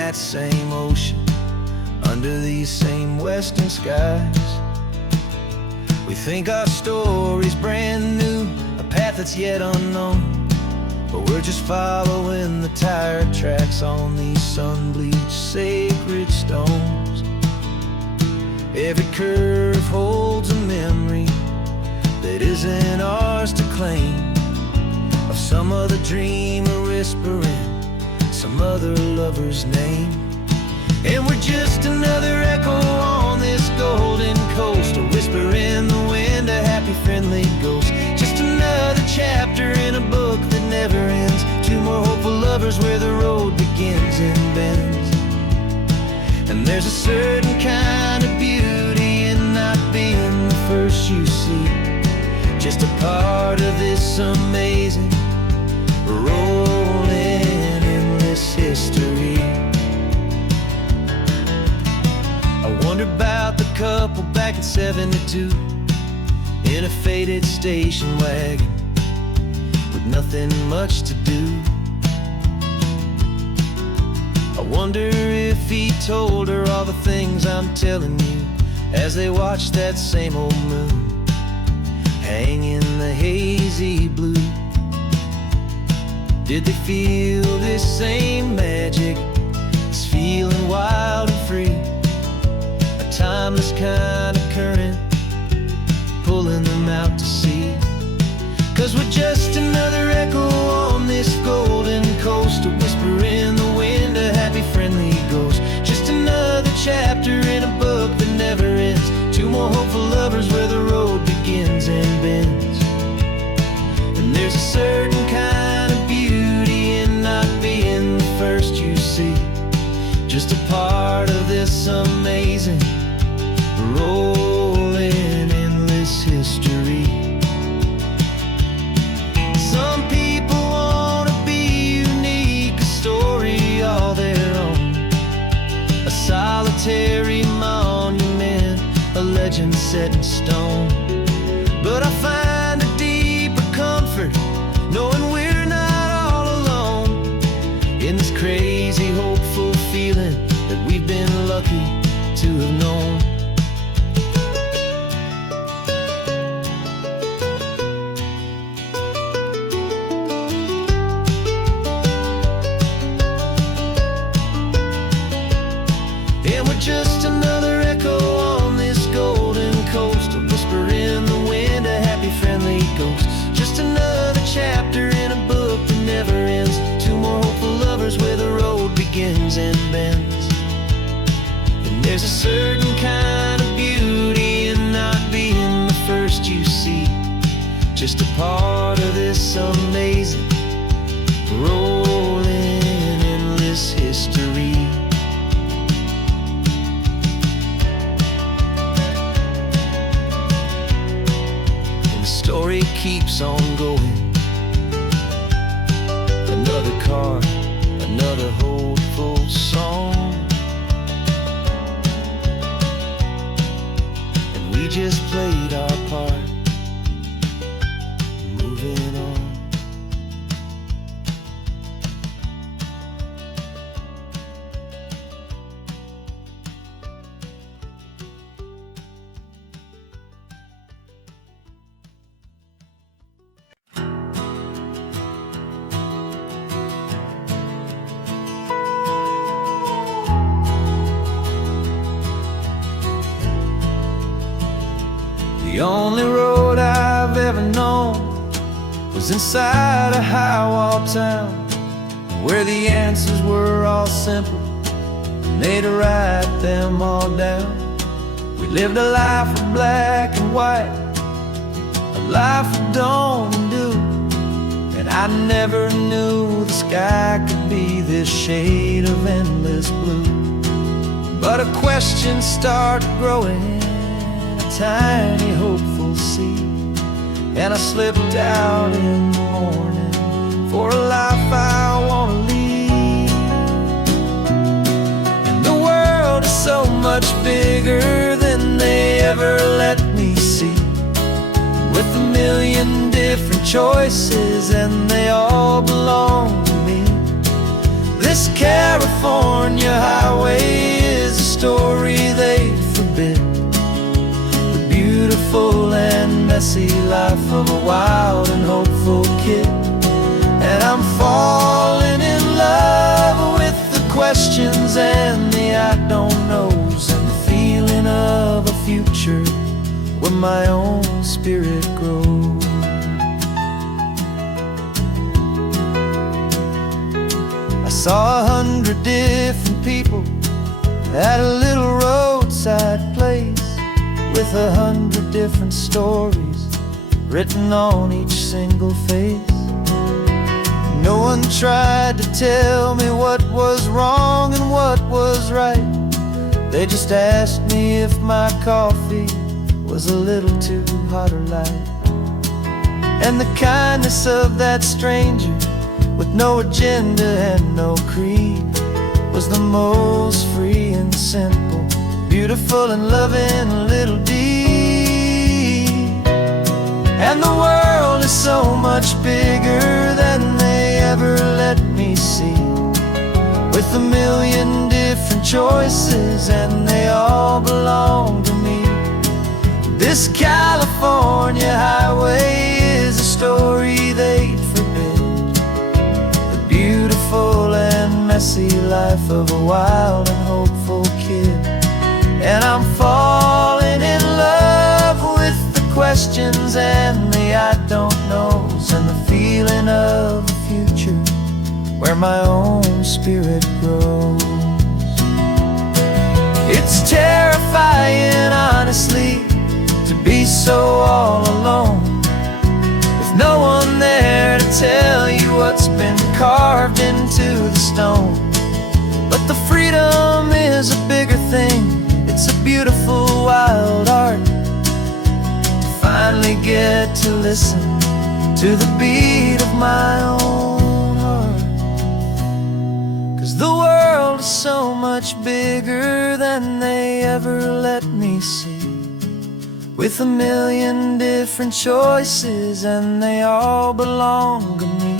that same ocean, under these same western skies. We think our story's brand new, a path that's yet unknown, but we're just following the tire tracks on these sun-bleached sacred stones. Every curve holds a memory that isn't ours to claim, of some other dreamer whispering some other lover's name. And we're just another echo on this golden coast, a whisper in the wind, a happy friendly ghost. Just another chapter in a book that never ends, two more hopeful lovers where the road begins and bends. And there's a certain kind of beauty in not being the first you see, just a part of this amazing rolling endless history. I wonder about the couple back in '72 in a faded station wagon with nothing much to do. I wonder if he told her all the things I'm telling you, as they watched that same old moon hang in the hazy blue. Did they feel this same magic, this feeling wild and free, a timeless kind of current pulling them out to sea? 'Cause we're just another echo on this golden coast, a whisper in the wind, a happy friendly ghost. Just another chapter in a book that never ends, two more hopeful lovers where the road begins and bends. And there's a certain kind of beauty in not being the first you see, just a part of this amazing rolling endless history. Some people want to be unique, a story all their own, a solitary monument, a legend set in stone. But I find a deeper comfort knowing we're not all alone in this crazy hopeful feeling that we've been lucky to have known. And we're just another echo on this golden coast, a whisper in the wind, a happy friendly ghost. Just another chapter in a book that never ends, two more hopeful lovers where the road begins and bends. And there's a certain kind of beauty in not being the first you see, just a part of this amazing rolling endless history. Story keeps on going, another card, another hopeful song, and we just played our part, moving on. The only road I've ever known was inside a high-wall town, where the answers were all simple and they'd write them all down. We lived a life of black and white, a life of dawn and dew, and I never knew the sky could be this shade of endless blue. But a question started growing, tiny hopeful seed, and I slipped out in the morning for a life I want to lead. And the world is so much bigger than they ever let me see, with a million different choices and they all belong to me. This California messy life of a wild and hopeful kid. And I'm falling in love with the questions and the I don't knows, and the feeling of a future where my own spirit grows. I saw 100 different people at a little roadside place, with 100 different stories written on each single face. No one tried to tell me what was wrong and what was right. They just asked me if my coffee was a little too hot or light. And the kindness of that stranger, with no agenda and no creed, was the most free and simple, beautiful and loving little deed. And the world is so much bigger than they ever let me see, with a million different choices and they all belong to me. This California highway is a story they'd forbid, the beautiful and messy life of a wild and hopeful kid. And I'm falling in love with the questions and the I don't knows, and the feeling of a future where my own spirit grows. It's terrifying, honestly, to be so all alone, with no one there to tell you what's been carved into the stone. But the freedom is a bigger thing. It's a beautiful wild art to finally get to listen to the beat of my own heart. 'Cause the world is so much bigger than they ever let me see, with a million different choices and they all belong to me.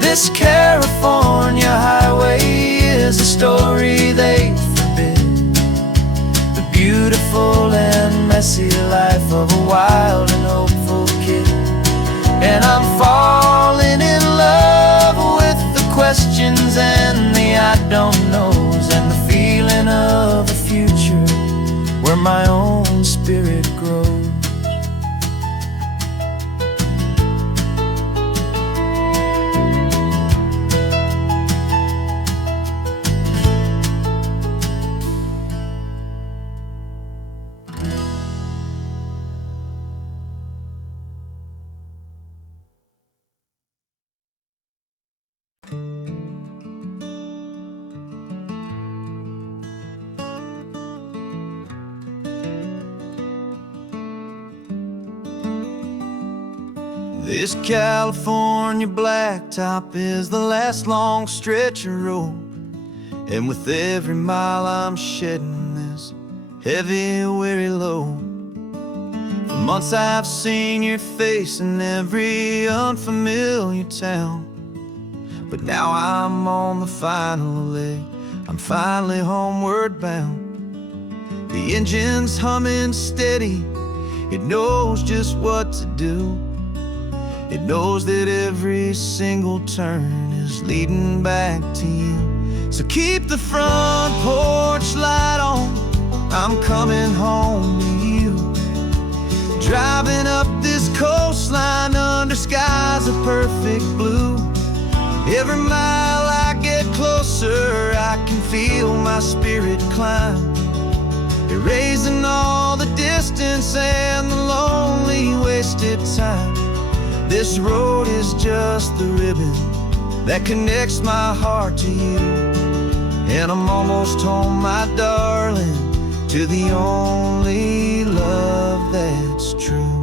This California highway is a story they forbid, the beautiful and messy life of a wild and hopeful kid. And I'm falling in love with the questions and the I don't knows, and the feeling of a future where my own spirit grows. This California blacktop is the last long stretch of road, and with every mile I'm shedding this heavy, weary load. For months I've seen your face in every unfamiliar town, but now I'm on the final leg, I'm finally homeward bound. The engine's humming steady, it knows just what to do. It knows that every single turn is leading back to you. So keep the front porch light on, I'm coming home to you. Driving up this coastline under skies of perfect blue. Every mile I get closer, I can feel my spirit climb, erasing all the distance and the lonely wasted time. This road is just the ribbon that connects my heart to you, and I'm almost home, my darling, to the only love that's true.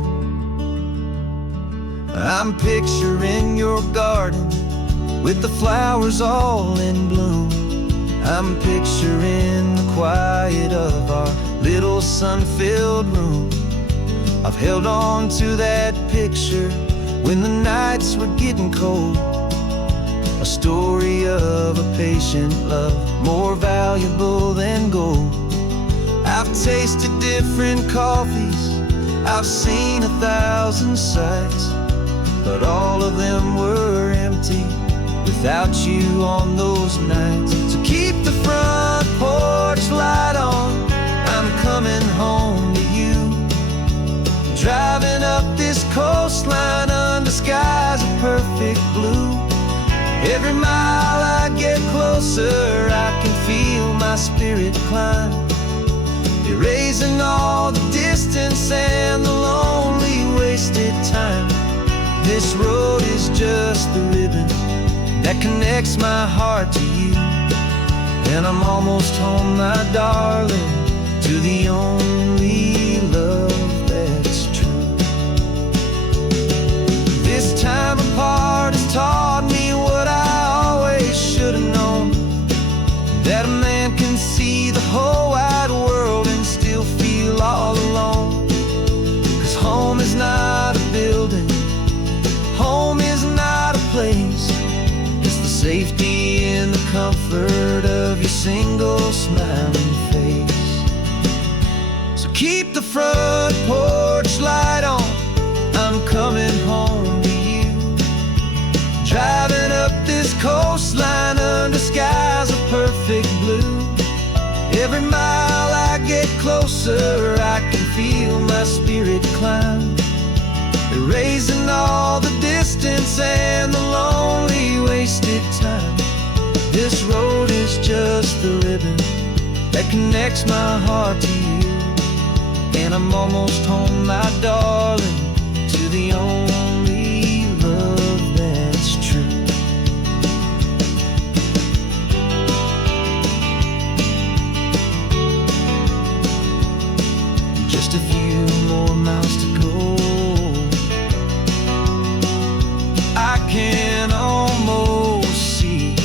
I'm picturing your garden with the flowers all in bloom. I'm picturing the quiet of our little sun-filled room. I've held on to that picture when the nights were getting cold, a story of a patient love, more valuable than gold. I've tasted different coffees I've seen 1,000 sights, but all of them were empty without you on those nights. So keep the front porch light on, I'm coming home to you. Driving up this coastline under skies of perfect blue. Every mile I get closer, I can feel my spirit climb, erasing all the distance and the lonely wasted time. This road is just the ribbon that connects my heart to you, and I'm almost home, my darling, to the only love that's true. This time apart has taught me what I always should have known, that a man can see the whole wide world and still feel all alone. 'Cause home is not a building, home is not a place, it's the safety and the comfort of your single smiling face. So keep the front porch light on, I'm coming home to you. Driving up this coastline under skies of perfect blue. Every mile I get closer, I can feel my spirit climb, erasing all the distance and the lonely wasted time. This road is just the ribbon that connects my heart to you, and I'm almost home, my darling, to the only love that's true. Just a few more miles to go, I can almost see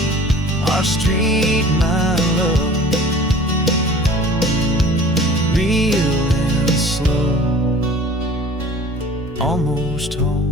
our street, my love, real and slow, almost home.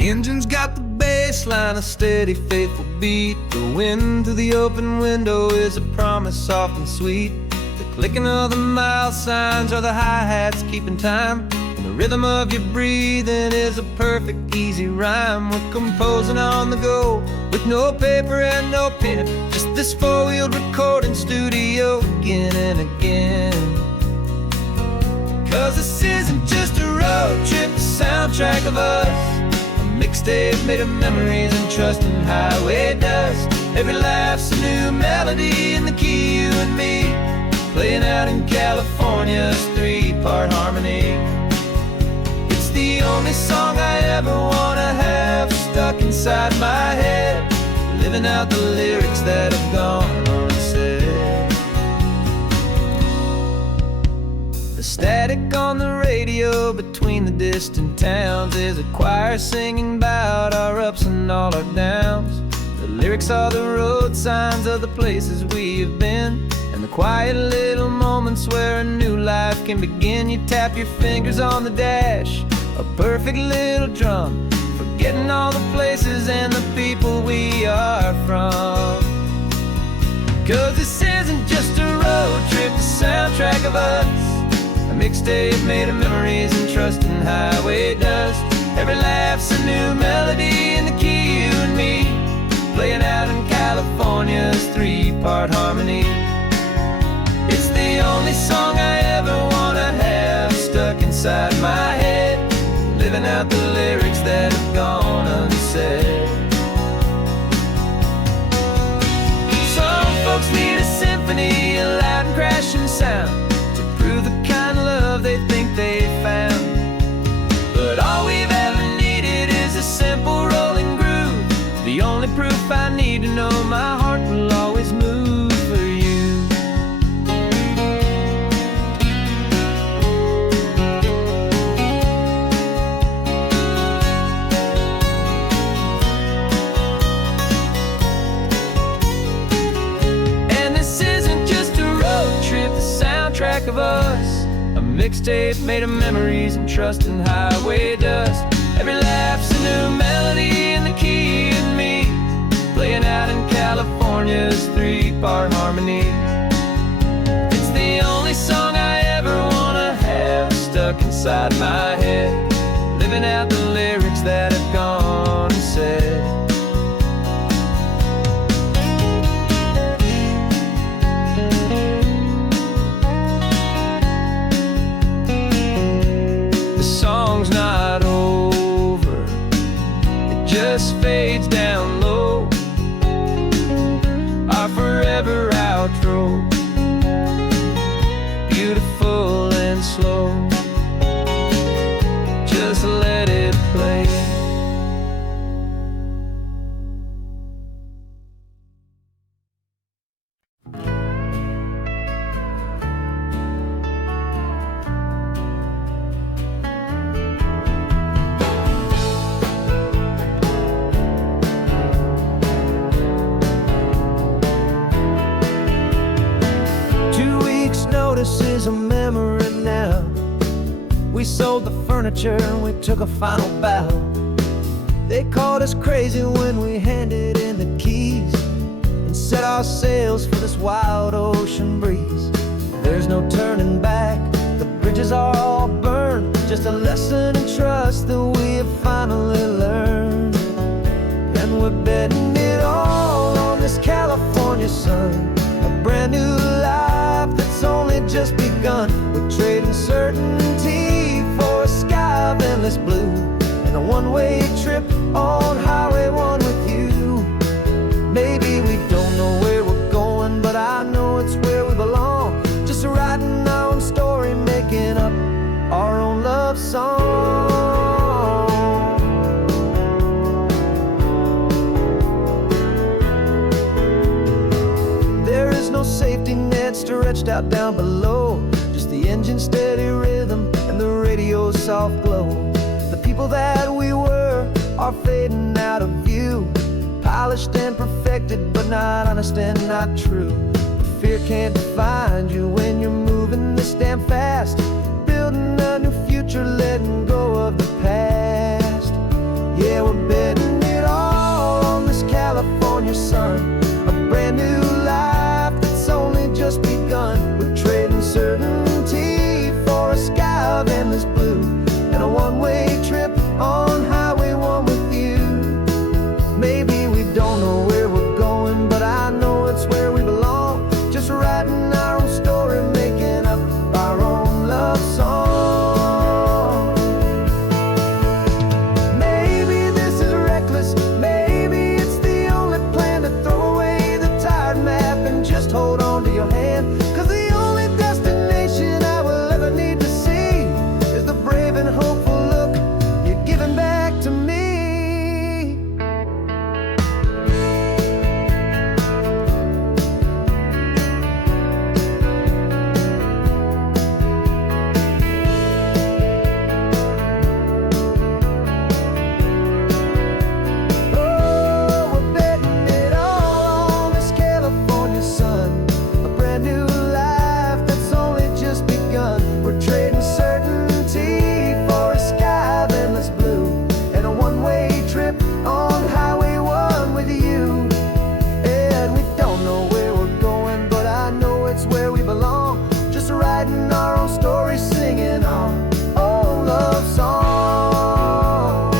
The engine's got the bass line, a steady, faithful beat. The wind through the open window is a promise soft and sweet. The clicking of the mile signs are the hi-hats keeping time, and the rhythm of your breathing is a perfect, easy rhyme. We're composing on the go with no paper and no pen, just this four-wheeled recording studio again and again. 'Cause this isn't just a road trip, the soundtrack of us, mixtape made of memories and trust and highway dust. Every laugh's a new melody in the key, you and me, playing out in California's three-part harmony. It's the only song I ever wanna have stuck inside my head, living out the lyrics that have gone unsaid. The static on the radio between the distant towns is a choir singing about our ups and all our downs. The lyrics are the road signs of the places we have been, and the quiet little moments where a new life can begin. You tap your fingers on the dash, a perfect little drum, forgetting all the places and the people we are from. 'Cause this isn't just a road trip, the soundtrack of us, a mixtape made of memories and trust and highway dust. Every laugh's a new melody in the key, you and me, playing out in California's three-part harmony. It's the only song I ever wanna have stuck inside my head, living out the lyrics that have gone unsaid. Some folks need a symphony, a loud and crashing sound, to prove the kind of love they think they found. But all we've ever needed is a simple rolling groove, the only proof I need to know my heart will always move for you. mixtape made of memories and trust and highway dust. Every laugh's a new melody in the key and me, playing out in California's 3-part harmony. It's the only song I ever wanna have stuck inside my head, living out the lyrics that have gone and said. The song's not over, it just fades down low, our forever outro, beautiful and slow. Just let it play. Notice is a memory now. We sold the furniture and we took a final bow. They called us crazy when we handed in the keys and set our sails for this wild ocean breeze. There's no turning back, the bridges are all burned, just a lesson in trust that we have finally learned. And we're betting it all on this California sun, a brand new life that's only just begun. We're trading certainty for a sky of endless blue and a one-way trip on Highway 1 with you. Maybe we don't know where we're going, but I know it's where we belong. Just writing our own story, making up our own love song. There is no safety net stretched out down below, just the engine's steady rhythm and the radio's soft glow. The people that we were are fading out of view, polished and perfected, but not honest and not true. Fear can't define you when you're moving this damn fast, building a new future, letting go of the past. Yeah, we're betting it all on this California sun, a brand new life that's only just begun. We're trading certainty for a sky of endless blue and a one-way trip on Highway 1 with you. Maybe we don't know where we're going, but I know it's where we belong. Just writing our own story, making up our own love song. Maybe this is reckless, maybe it's the only plan to throw away the tired map and just hold on to your hand. 'Cause the only destination I will ever need to see is the brave and hopeful look you're giving back to me. Oh, we're betting it all on this California sun, a brand new life that's only just begun. We're trading certainty for a sky of endless blue and a one-way trip on Highway 1 with you. And we don't know where we're going, but I know it's where we belong. Just writing our own story, singing our own love song.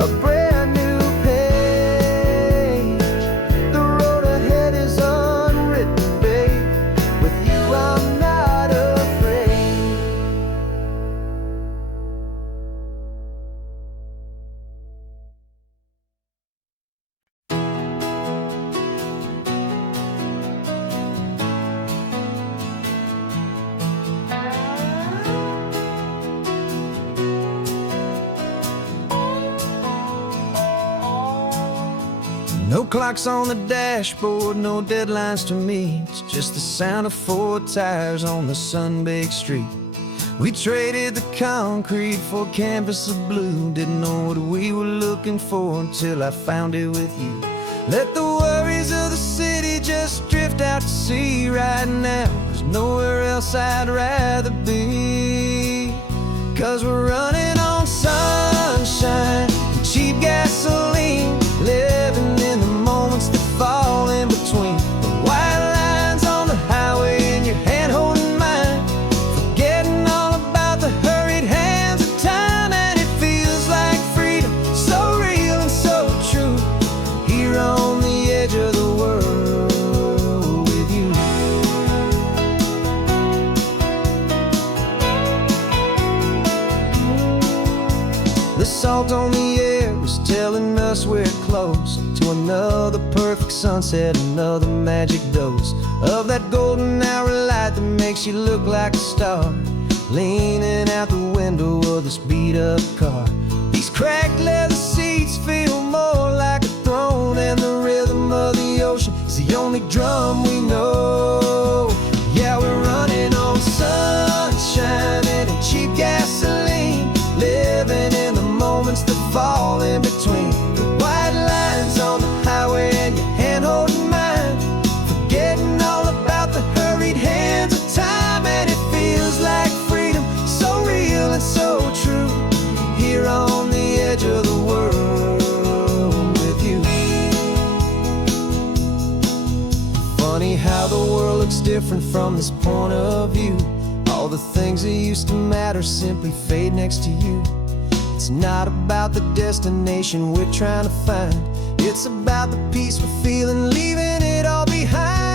A brand new page, the road ahead is unwritten, babe. With you I'm not afraid. No clocks on the dashboard, no deadlines to meet, just the sound of 4 tires on the sun-baked street. We traded the concrete for a canvas of blue, didn't know what we were looking for until I found it with you. Let the worries of the city just drift stretched out to sea right now. There's nowhere else I'd rather be, 'cause we're running on sunshine and cheap gasoline, living in the moments that fall in between the white lines on the highway and your hand holding mine, forgetting all about the hurried hands of time. And it feels like freedom, so real and so true, here on the edge of the world with you. The salt on the air is telling us we're close to another perfect sunset, another magic dose of that golden hour light that makes you look like a star, leaning out the window of this beat-up car. These cracked leather seats feel more like a throne, and the rhythm of the ocean is the only drum we know. Yeah, we're running on sunshine and cheap gasoline, living in the moments that fall in between the white lines on the highway and your hand holding mine, forgetting all about the hurried hands of time. And it feels like freedom, so real and so true, here on the edge of the world with you. Funny how the world looks different from this point of view. All the things that used to matter simply fade next to you. It's not about the destination we're trying to find, it's about the peace we're feeling, leaving it all behind.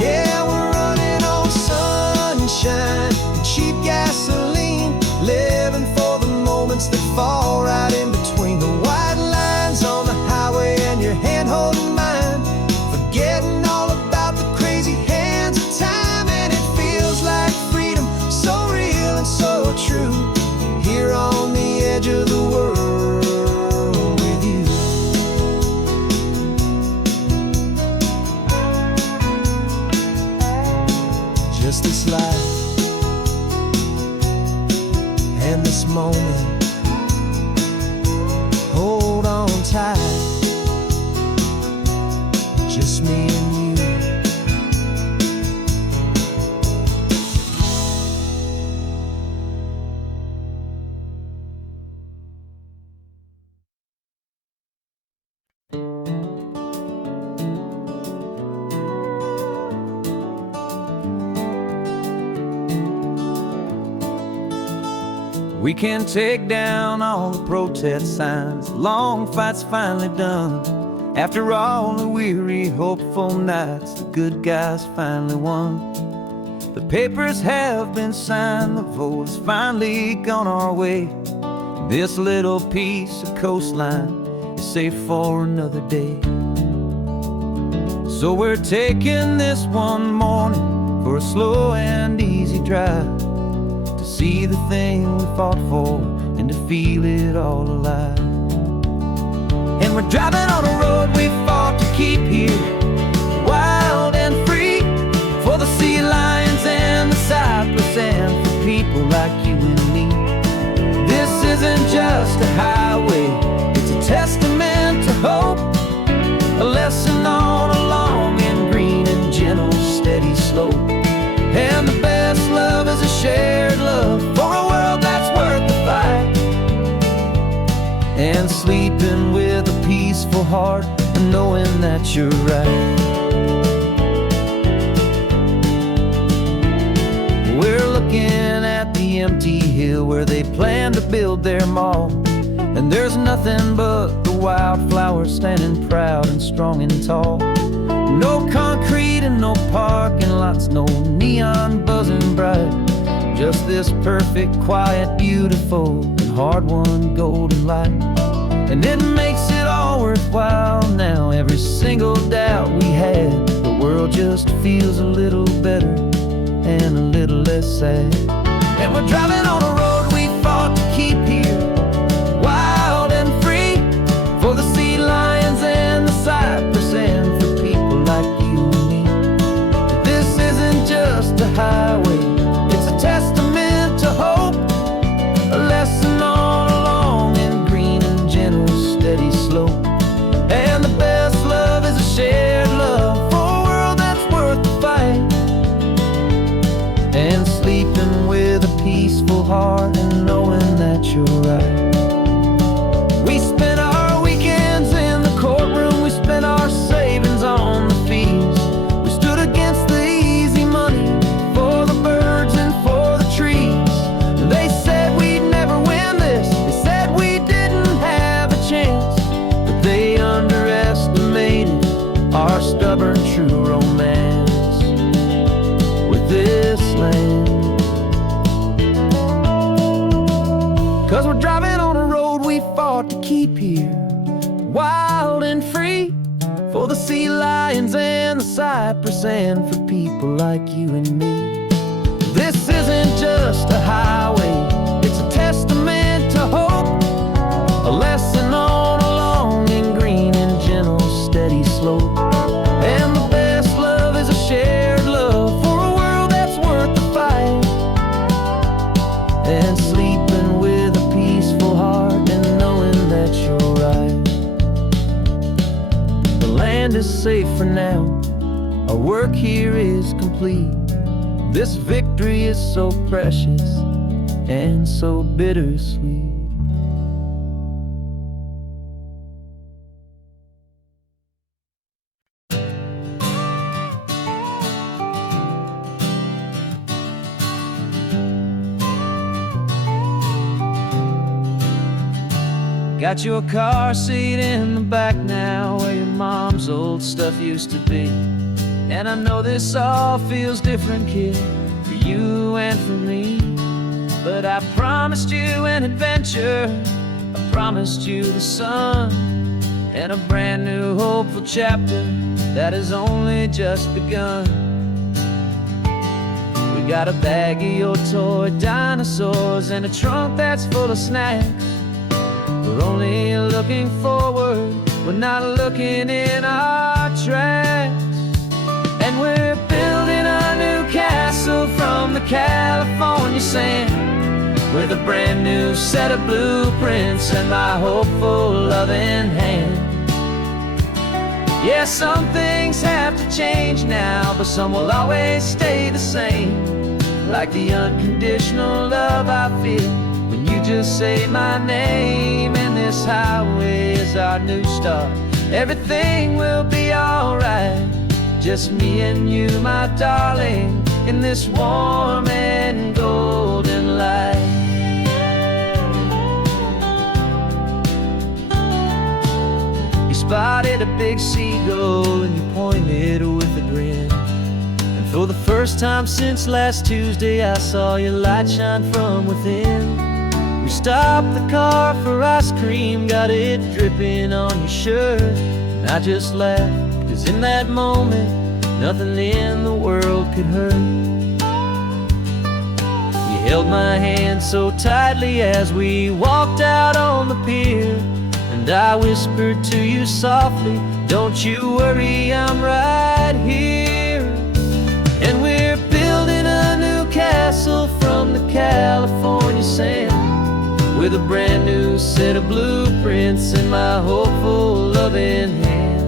Yeah, we're running on sunshine and cheap gasoline, living for the moments that fall right in between the white lines on the highway and your hand holding mine, forgetting all about the crazy hands of time. And it feels like freedom, so real and so true, here on the edge of the world with you. Just this life and this moment, hold on tight, just me and you. We can take down all the protest signs, long fight's finally done. After all the weary, hopeful nights, the good guys finally won. The papers have been signed, the vote has finally gone our way. This little piece of coastline is safe for another day. So we're taking this one morning for a slow and easy drive, to see the thing we fought for and to feel it all alive. And we're driving on a road we fought to keep here, wild and free, for the sea lions and the cypress and for people like you and me. This isn't just a highway, it's a testament to hope, a lesson on a long and green and gentle steady slope. And the best love is a shared love for a world that's worth the fight, and sleeping with a peaceful heart and knowing that you're right. We're looking at the empty hill where they plan to build their mall, and there's nothing but the wildflowers standing proud and strong and tall. No concrete and no parking lots, no neon buzzing bright, just this perfect, quiet, beautiful, and hard-won golden light. And it makes it all worthwhile now, every single doubt we had. The world just feels a little better and a little less sad. And we're driving on a road we fought to keep here, wild and free, for the sea lions and the cypress and for people like you and slope. And the best love is a shared love for a world that's worth the fight. And sleeping with a peaceful heart and knowing that you're right. We spent our weekends in the courtroom, we spent our savings on the fees. We stood against the easy money for the birds and for the trees. They said we'd never win this, they said we didn't have a chance, but they underestimated our stubborn true romance with this land. 'Cause we're driving on a road we fought to keep here, wild and free, for the sea lions and the cypress and for people like you and me. This isn't just a highway, it's a testament to hope, a lesson on a long and green and gentle steady slope. And the best love is a shared love for a world that's worth the fight. And sleeping with a peaceful heart and knowing that you're right. The land is safe for now, our work here is complete. This victory is so precious and so bittersweet. Got your car seat in the back now, where your mom's old stuff used to be. And I know this all feels different, kid, for you and for me. But I promised you an adventure, I promised you the sun, and a brand new hopeful chapter that has only just begun. We got a bag of your toy dinosaurs and a trunk that's full of snacks. We're only looking forward, we're not looking in our tracks. And we're building a new castle from the California sand, with a brand new set of blueprints and my hopeful loving hand. Yeah, some things have to change now, but some will always stay the same. Like the unconditional love I feel when you just say my name. And this highway is our new start, everything will be alright. Just me and you, my darling, in this warm and golden light. You spotted a big seagull and you pointed with a grin. And for the first time since last Tuesday, I saw your light shine from within. We stopped the car for ice cream, got it dripping on your shirt. And I just laughed, 'cause in that moment, nothing in the world could hurt. You held my hand so tightly as we walked out on the pier, and I whispered to you softly, don't you worry, I'm right here. And we're building a new castle from the California sand, with a brand new set of blueprints in my hopeful loving hand.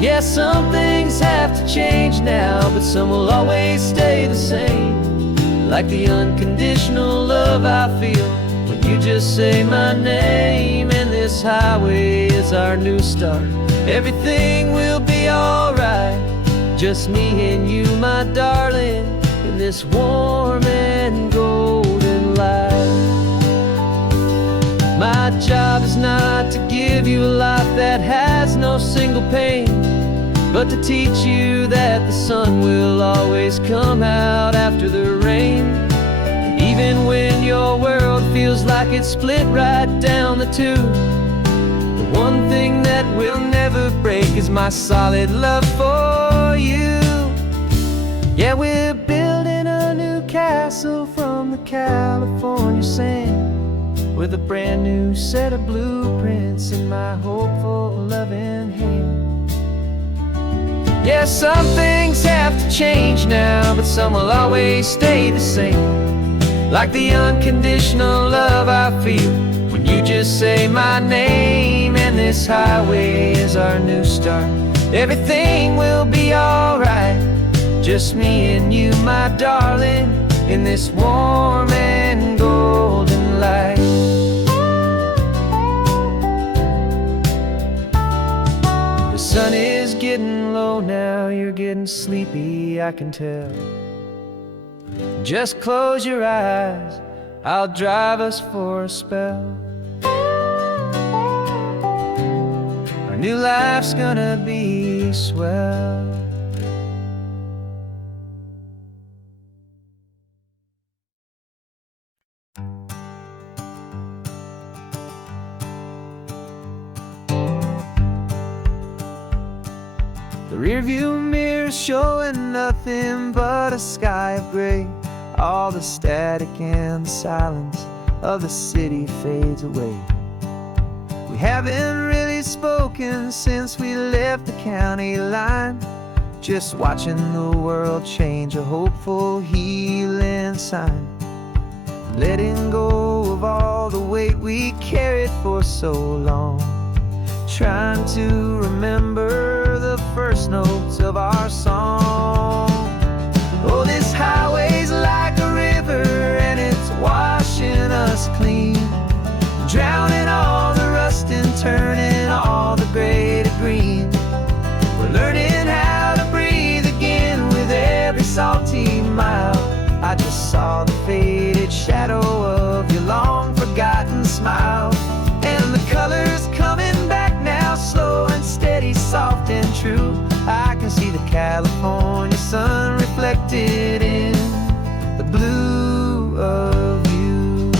Yeah, some things have to change now, but some will always stay the same. Like the unconditional love I feel when you just say my name. And this highway is our new start, everything will be alright. Just me and you, my darling, in this warm and golden light. My job is not to give you a life that has no single pain, but to teach you that the sun will always come out after the rain. And even when your world feels like it's split right down the two, the one thing that will never break is my solid love for you. Yeah, we're building a new castle from the California sand, with a brand new set of blueprints in my hopeful loving hand. Yeah, some things have to change now, but some will always stay the same. Like the unconditional love I feel when You just say my name and this highway is our new start. Everything will be alright, just me and you, my darling, in this warm and golden light. The sun is getting low now, you're getting sleepy, I can tell. Just close your eyes, I'll drive us for a spell. Our new life's gonna be swell. The rearview mirror's showing nothing but a sky of gray. All the static and the silence of the city fades away. We haven't really spoken since we left the county line, just watching the world change, a hopeful healing sign. Letting go of all the weight we carried for so long, trying to remember the first notes of our song. Oh, this highway's like a river and it's washing us clean, drowning all the rust and turning all the gray to green. We're learning how to breathe again with every salty mile. I just saw the faded shadow of your long forgotten smile, and the colors coming back now, slow and steady, soft and true. I can see the California sun reflected in the blue of you.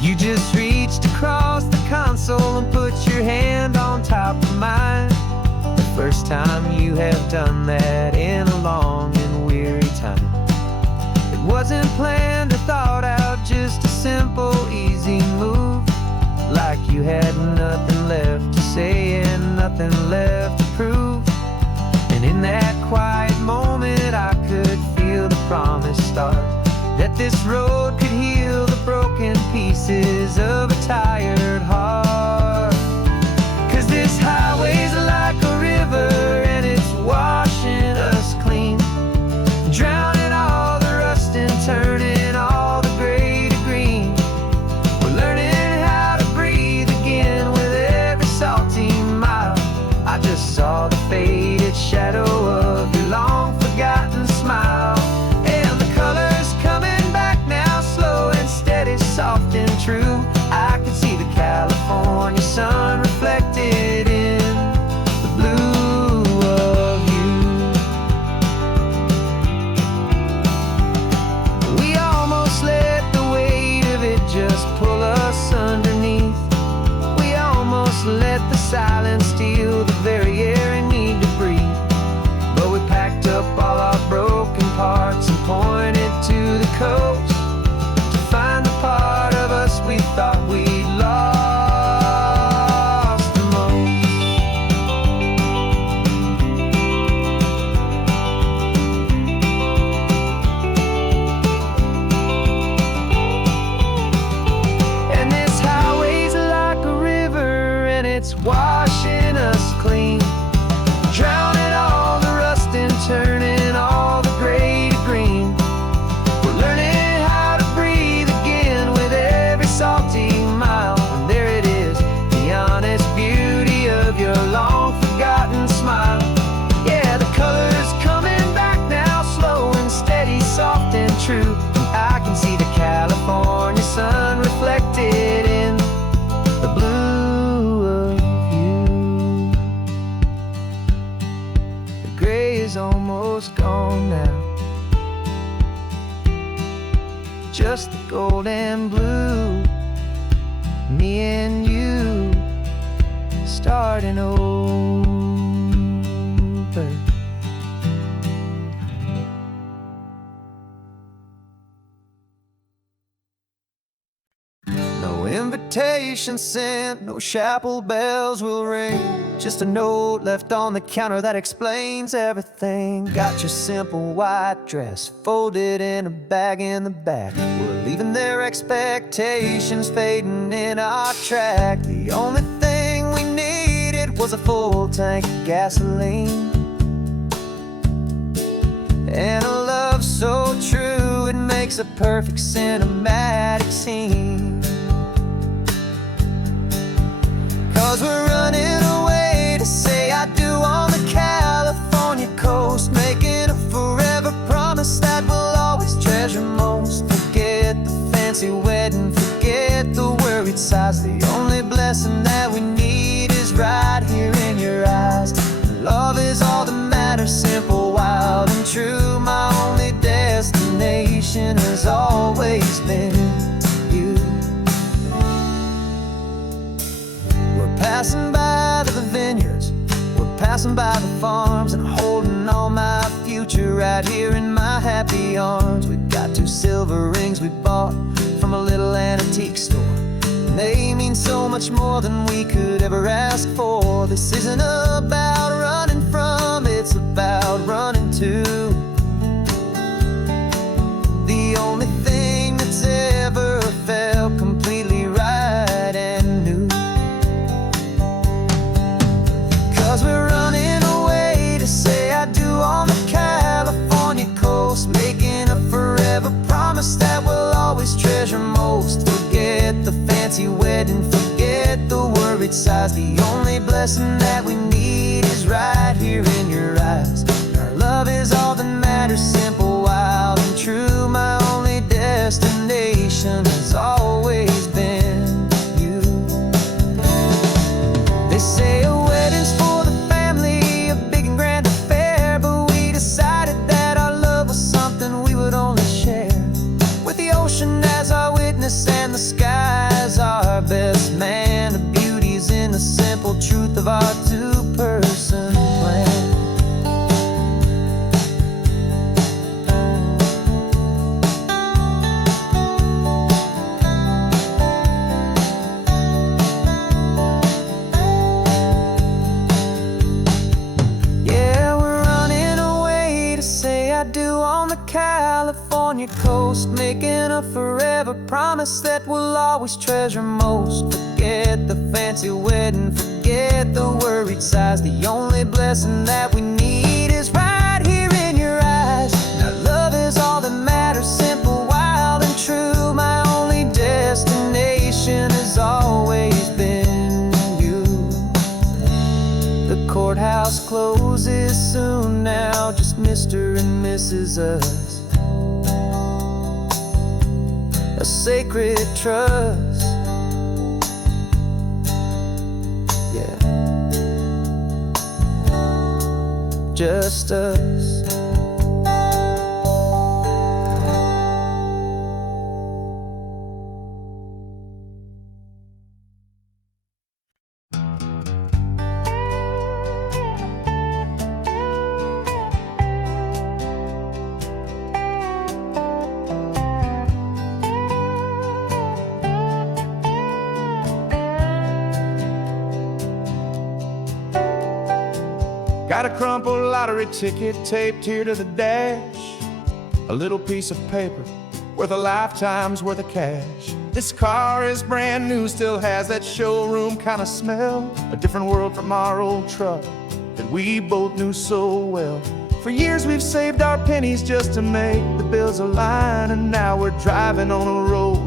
You just reached across the console and put your hand on top of mine. The first time you have done that in a long and weary time. It wasn't planned or thought out, just a simple, easy move. Like you had nothing left to say and nothing left to prove. And in that quiet moment I could feel the promise start, that this road could heal the broken pieces of a tired heart. 'Cause this highway's like a river and it's washing us clean, drowning all the rust and turning all the gray to green. We're learning how to breathe again with every salty mile. I just saw the faded shadow of your long forgotten smile, and the colors coming back now, slow and steady, soft and true. I can see the California sun reflected in the blue of you. We almost let the weight of it just pull us underneath. We almost let the silence steal the very air I need to breathe. But we packed up all our broken parts and pointed to the coast to find the part of us we thought we'd lost the most. And this highway's like a river and it's washing us clean, drowning all the rust and turning all the gray to green. We're learning how to breathe again with every salty mile. And there it is, the honest beauty of your long forgotten smile. Yeah, the colors coming back now, slow and steady, soft and true. I can see the California sun reflected in the blue of you. The gray is almost gone now, just the gold and blue. Me and you starting over. No No invitation sent, no chapel bells will ring. Just a note left on the counter that explains everything. Got your simple white dress folded in a bag in the back. We're leaving their expectations fading in our track. The only thing we needed was a full tank of gasoline, and a love so true it makes a perfect cinematic scene. 'Cause we're running away to say I do on the California coast, making a forever promise that we'll always treasure most. Forget the fancy wedding, forget the worried sighs. The only blessing that we need is right here in your eyes. Love is all that matters, simple, wild, and true. My only destination has always been you. We're passing by the vineyards, we're passing by the farms, and holding all my future right here in my happy arms. We've got 2 silver rings we bought from a little antique store, and they mean so much more than we could ever ask for. This isn't about running from, it's about running to the only thing that's ever felt completely right and new. 'Cause we're running away to say I do on the California coast, making a forever promise that we'll always treasure most. Forget the fancy wedding, forget the worried sighs. The only blessing that we need is right here in your eyes. Our love is all that matters, simple, wild, and true. My only destination has always been you. They say a wedding's for the family, a big and grand affair, but we decided that our love was something we would only share with the ocean as our witness and the sky as our best man. The beauty's in the simple truth of our 2-person plan. Yeah, we're running away to say I do on the California coast, making a forever promise that we'll always treasure most. Forget the fancy wedding, forget the worried sighs. The only blessing that we need is right here in your eyes. Now love is all that matters, simple, wild, and true. My only destination has always been you. The courthouse closes soon now, just Mr. and Mrs. Us, a sacred trust. Yeah, just us. Got a crumpled lottery ticket taped here to the dash, a little piece of paper worth a lifetime's worth of cash. This car is brand new, still has that showroom kind of smell, a different world from our old truck that we both knew so well. For years we've saved our pennies just to make the bills align, and now we're driving on a road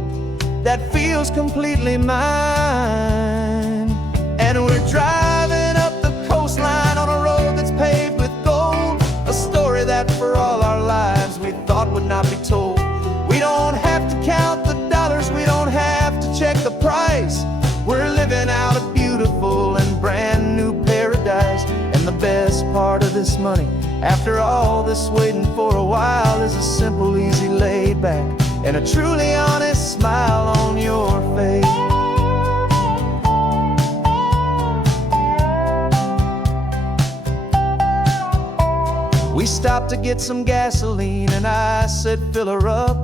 that feels completely mine. And we're driving up the coastline on a road that's paved with gold, a story that for all our lives we thought would not be told. We don't have to count the dollars, we don't have to check the price. We're living out a beautiful and brand new paradise. And the best part of this money, after all this waiting for a while, is a simple, easy, laid back, and a truly honest smile on your face. We stopped to get some gasoline, and I said, fill her up.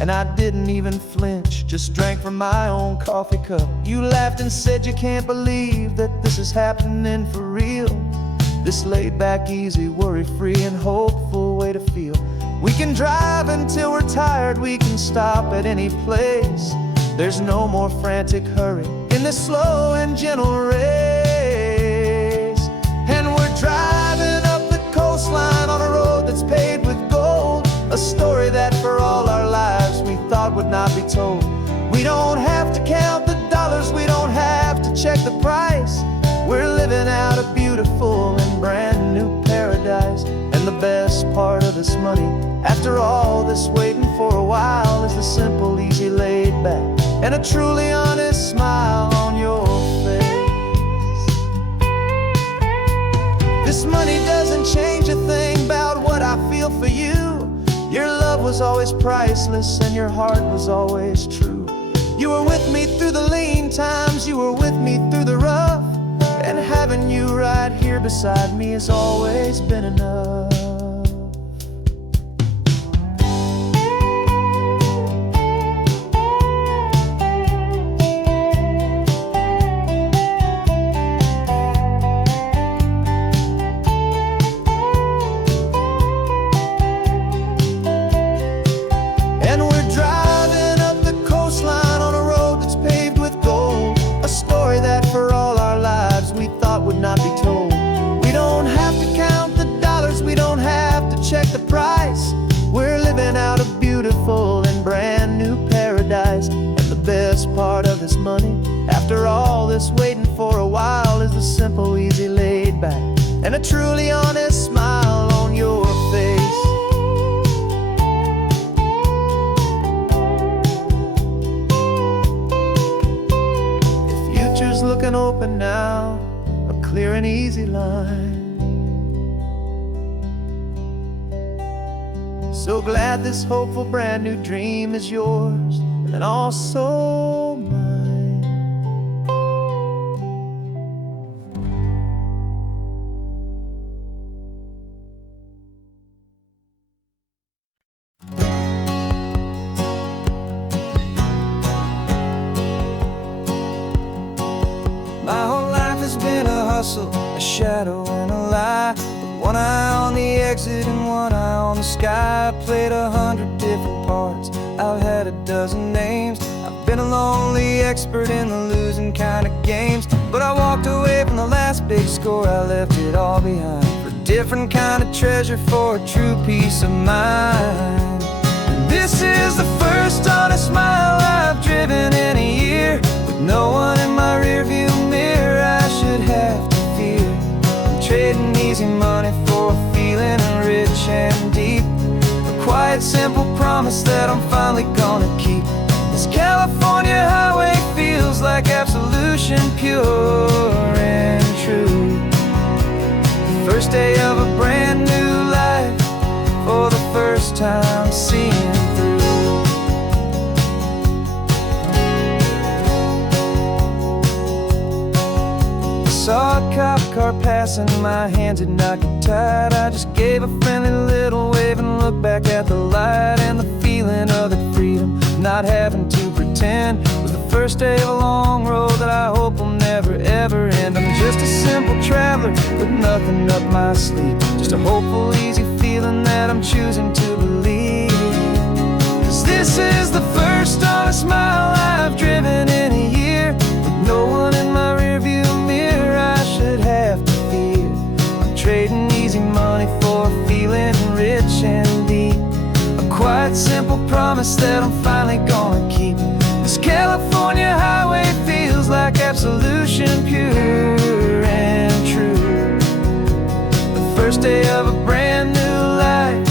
and I didn't even flinch, just drank from my own coffee cup. You laughed and said you can't believe that this is happening for real. This laid back, easy, worry-free and hopeful way to feel. We can drive until we're tired, we can stop at any place. There's no more frantic hurry in this slow and gentle race. And we're driving up the coastline on a road that's paved with gold, a story that for all our lives we thought would not be told. We don't have to count the dollars, we don't have to check the price. We're living out a beautiful and brand new paradise. And the best part of this money, after all this waiting for a while, is the simple, easy, laid back, and a truly honest smile on your face. This money doesn't change a thing about what I feel for you. Your love was always priceless and your heart was always true. You were with me through the lean times, you were with me through the rough, and having you right here beside me has always been enough. Not be told. We don't have to count the dollars, we don't have to check the price. We're living out a beautiful and brand new paradise. And the best part of this money, after all this waiting for a while, is the simple, easy, laid back, and a truly honest smile on your face. The future's looking open now, clear and easy line. So glad this hopeful brand new dream is yours and also mine. My whole life has been a hustle, a shadow and a lie, with one eye on the exit and one eye on the sky. I played 100 different parts, I've had a dozen names. I've been a lonely expert in the losing kind of games, but I walked away from the last big score, I left it all behind for a different kind of treasure, for a true peace of mind. And this is the first honest mile I've driven in a year, with no one in my rearview mirror I should have to fear. I'm trading easy money for a feeling rich and deep, a quiet, simple promise that I'm finally gonna keep. This California highway feels like absolution, pure and true. The first day of a brand new life, for the first time seeing through. Saw a cop car passing, my hands had not got tied. I just gave a friendly little wave and looked back at the light, and the feeling of the freedom, not having to pretend, was the first day of a long road that I hope will never ever end. I'm just a simple traveler with nothing up my sleeve, just a hopeful, easy feeling that I'm choosing to believe. 'Cause this is the first honest mile I've driven in a year, with no one in my rearview mirror I should have to fear. I'm trading easy money for a feeling rich and deep, a quiet, simple promise that I'm finally gonna keep. This California highway feels like absolution, pure and true. The first day of a brand new life,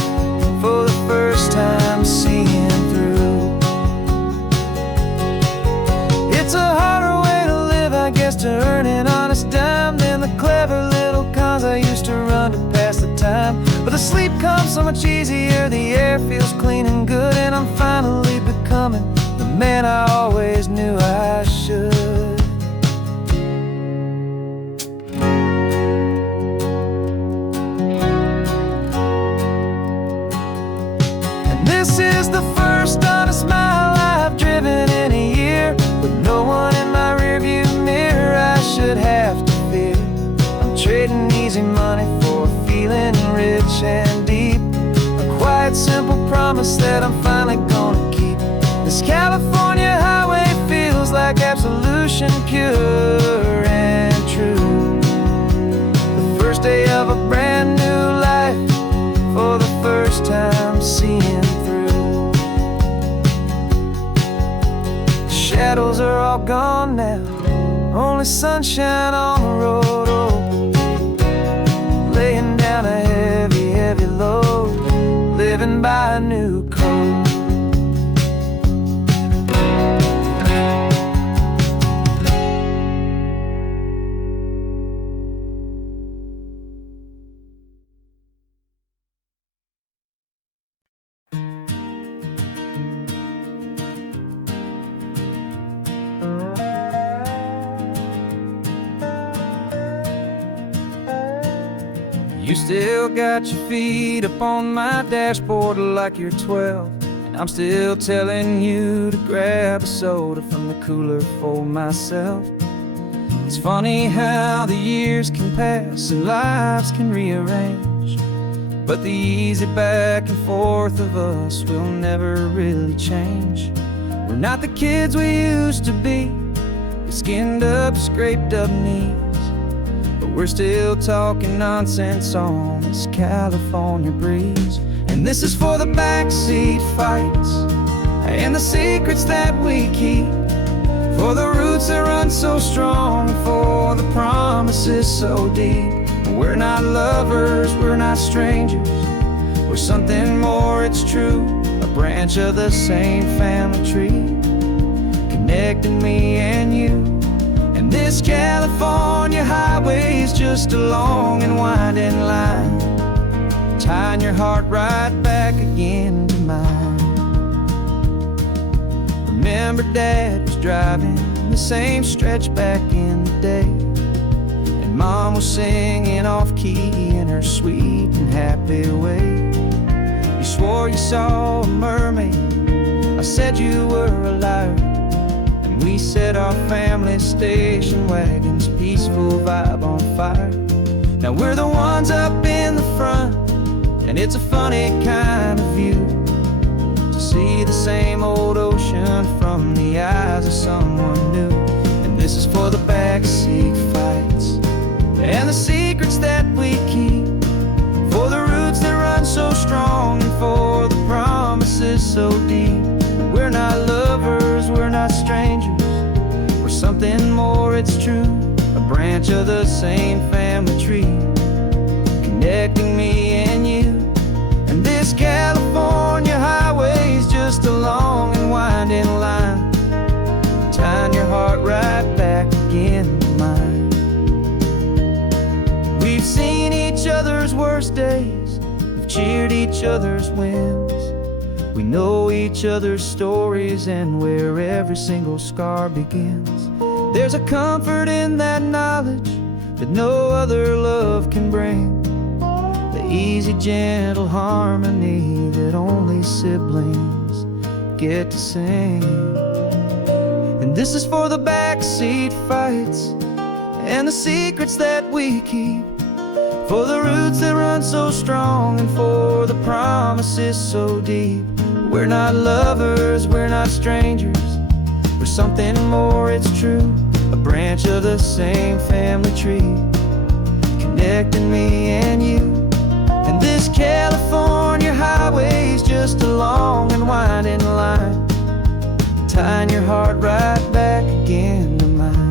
for the first time seeing through. It's a harder way to live, I guess, to earn an honest dime than the clever little cons I used to run to pass the time. But the sleep comes so much easier, the air feels clean and good, and I'm finally becoming the man I always knew I should. And this is the first honest promise that I'm finally gonna keep. This California highway feels like absolution, pure and true. The first day of a brand new life, for the first time seeing through. The shadows are all gone now, only sunshine on the road. Oh, laying down a heavy, heavy load, living by a new code. You still got your feet up on my dashboard like you're 12, and I'm still telling you to grab a soda from the cooler for myself. It's funny how the years can pass and lives can rearrange, but the easy back and forth of us will never really change. We're not the kids we used to be, with skinned up, scraped up knees, but we're still talking nonsense on this California breeze. And this is for the backseat fights and the secrets that we keep, for the roots that run so strong, for the promises so deep. We're not lovers, we're not strangers, we're something more, it's true. A branch of the same family tree, connecting me and you. And this California highway is just a long and winding line, tying your heart right back again to mine. Remember Dad was driving the same stretch back in the day, and Mom was singing off-key in her sweet and happy way. You swore you saw a mermaid, I said you were a liar, and we set our family station wagon's peaceful vibe on fire. Now we're the ones up in the front, and it's a funny kind of view to see the same old ocean from the eyes of someone new. And this is for the backseat fights and the secrets that we keep, for the roots that run so strong, and for the promises so deep. We're not lovers, we're not strangers, we're something more, it's true. A branch of the same family tree, connecting me and you. And this California highway is just a long and winding line, tying your heart right back again to mine. We've seen each other's worst days, we've cheered each other's wins, we know each other's stories and where every single scar begins. There's a comfort in that knowledge that no other love can bring, the easy, gentle harmony that only siblings get to sing. And this is for the backseat fights and the secrets that we keep, for the roots that run so strong, and for the promises so deep. We're not lovers, we're not strangers, we're something more, it's true. A branch of the same family tree, connecting me and you. And this California highway is just a long and winding line, tying your heart right back again to mine.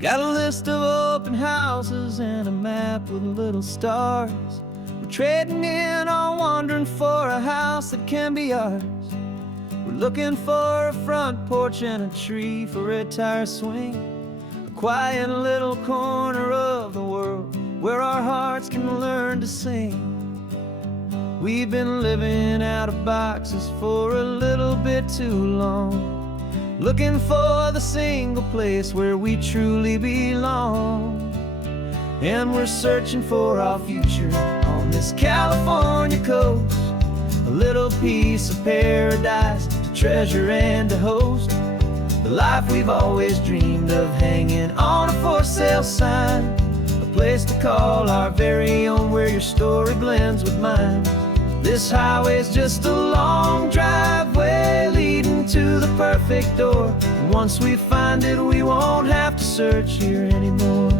Got a list of open houses and a map with little stars. We're trading in or wandering for a house that can be ours. We're looking for a front porch and a tree for a tire swing, a quiet little corner of the world where our hearts can learn to sing. We've been living out of boxes for a little bit too long. looking for the single place where we truly belong. And we're searching for our future on this California coast, a little piece of paradise to treasure and to host, the life we've always dreamed of, hanging on a for sale sign, a place to call our very own, where your story blends with mine. This highway's just a long driveway leading to the perfect door, and once we find it, we won't have to search here anymore.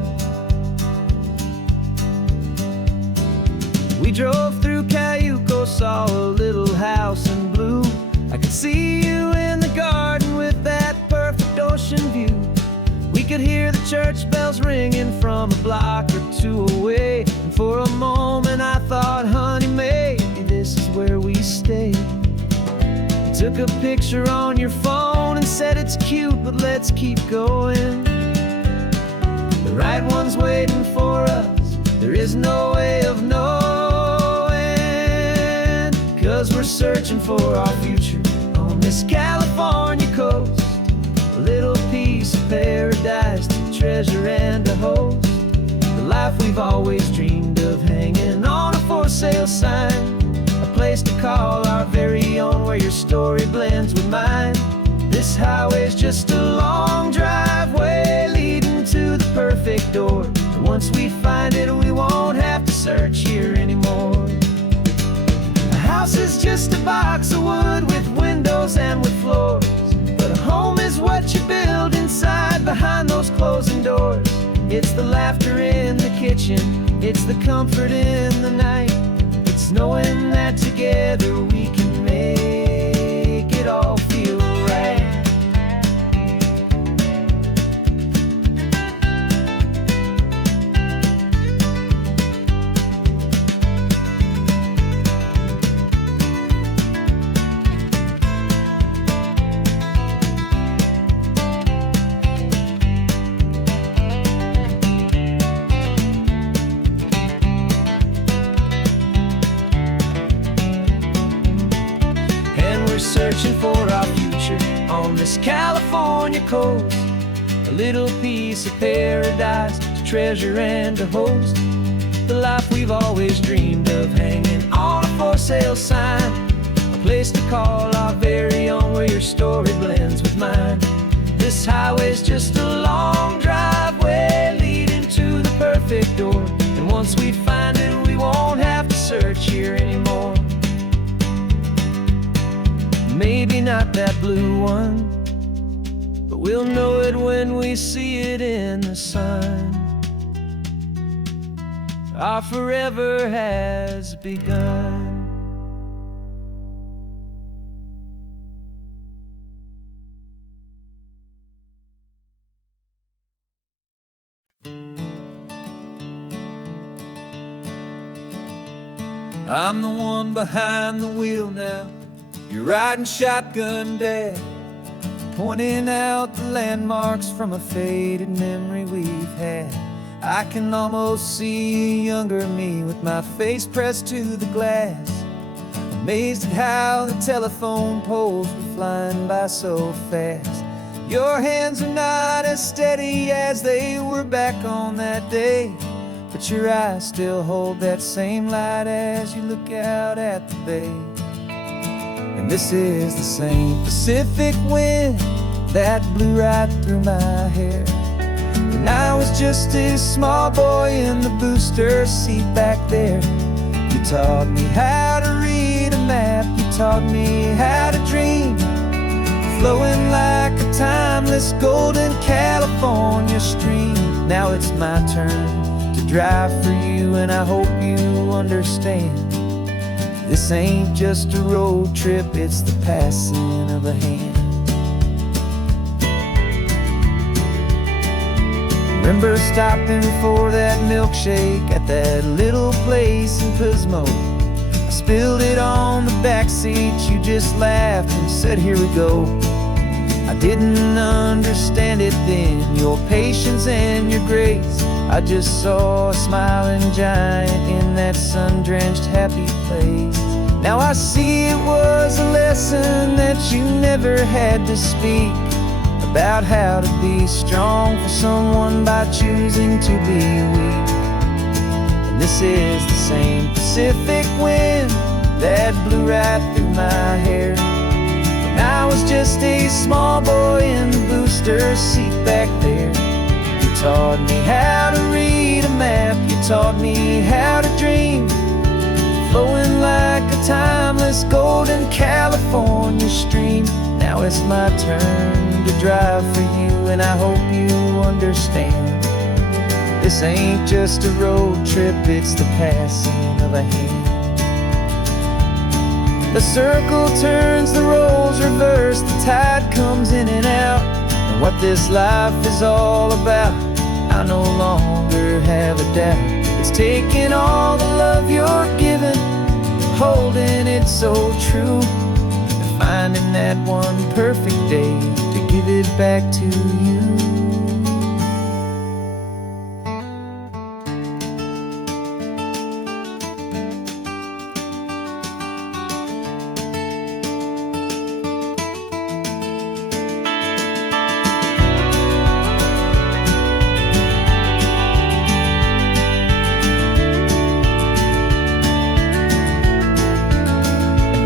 We drove through Cayuco, saw a little house in blue. I could see you in the garden with that perfect ocean view. We could hear the church bells ringing from a block or two away, and for a moment I thought, honey, maybe this is where we stay. You took a picture on your phone and said it's cute, but let's keep going. The right one's waiting for us, there is no way of knowing, 'cause we're searching for our future on this California coast, a little piece of paradise to treasure and to host, the life we've always dreamed of, hanging on a for sale sign, a place to call our very own, where your story blends with mine. This highway's just a long driveway leading to the perfect door, and once we find it, we won't have to search here anymore. A house is just a box of wood with windows and with floors, but a home is what you build inside behind those closing doors. It's the laughter in the kitchen, it's the comfort in the night, it's knowing that together we can make it all feel right. Searching for our future on this California coast, a little piece of paradise to treasure and to host, the life we've always dreamed of, hanging on a for sale sign, a place to call our very own, where your story blends with mine. This highway's just a long driveway leading to the perfect door, and once we find it, we won't have to search here anymore. Maybe not that blue one, but we'll know it when we see it in the sun. Our forever has begun. I'm the one behind the wheel now, you're riding shotgun, Dad, pointing out the landmarks from a faded memory we've had. I can almost see a younger me with my face pressed to the glass, amazed at how the telephone poles were flying by so fast. Your hands are not as steady as they were back on that day, but your eyes still hold that same light as you look out at the bay. And this is the same Pacific wind that blew right through my hair when I was just a small boy in the booster seat back there. You taught me how to read a map, you taught me how to dream, flowing like a timeless golden California stream. Now it's my turn to drive for you, and I hope you understand, this ain't just a road trip, it's the passing of a hand. Remember stopping for that milkshake at that little place in Pismo? I spilled it on the back seat, you just laughed and said, here we go. I didn't understand it then, your patience and your grace. I just saw a smiling giant in that sun-drenched happy place. Now I see it was a lesson that you never had to speak, about how to be strong for someone by choosing to be weak. And this is the same Pacific wind that blew right through my hair when I was just a small boy in the booster seat back there. You taught me how to read a map, you taught me how to dream, flowing like a timeless golden California stream. Now it's my turn to drive for you, and I hope you understand. This ain't just a road trip, it's the passing of a hand. The circle turns, the roles reverse, the tide comes in and out. And what this life is all about, I no longer have a doubt. It's taking all the love you're giving, holding it so true, and finding that one perfect day to give it back to you.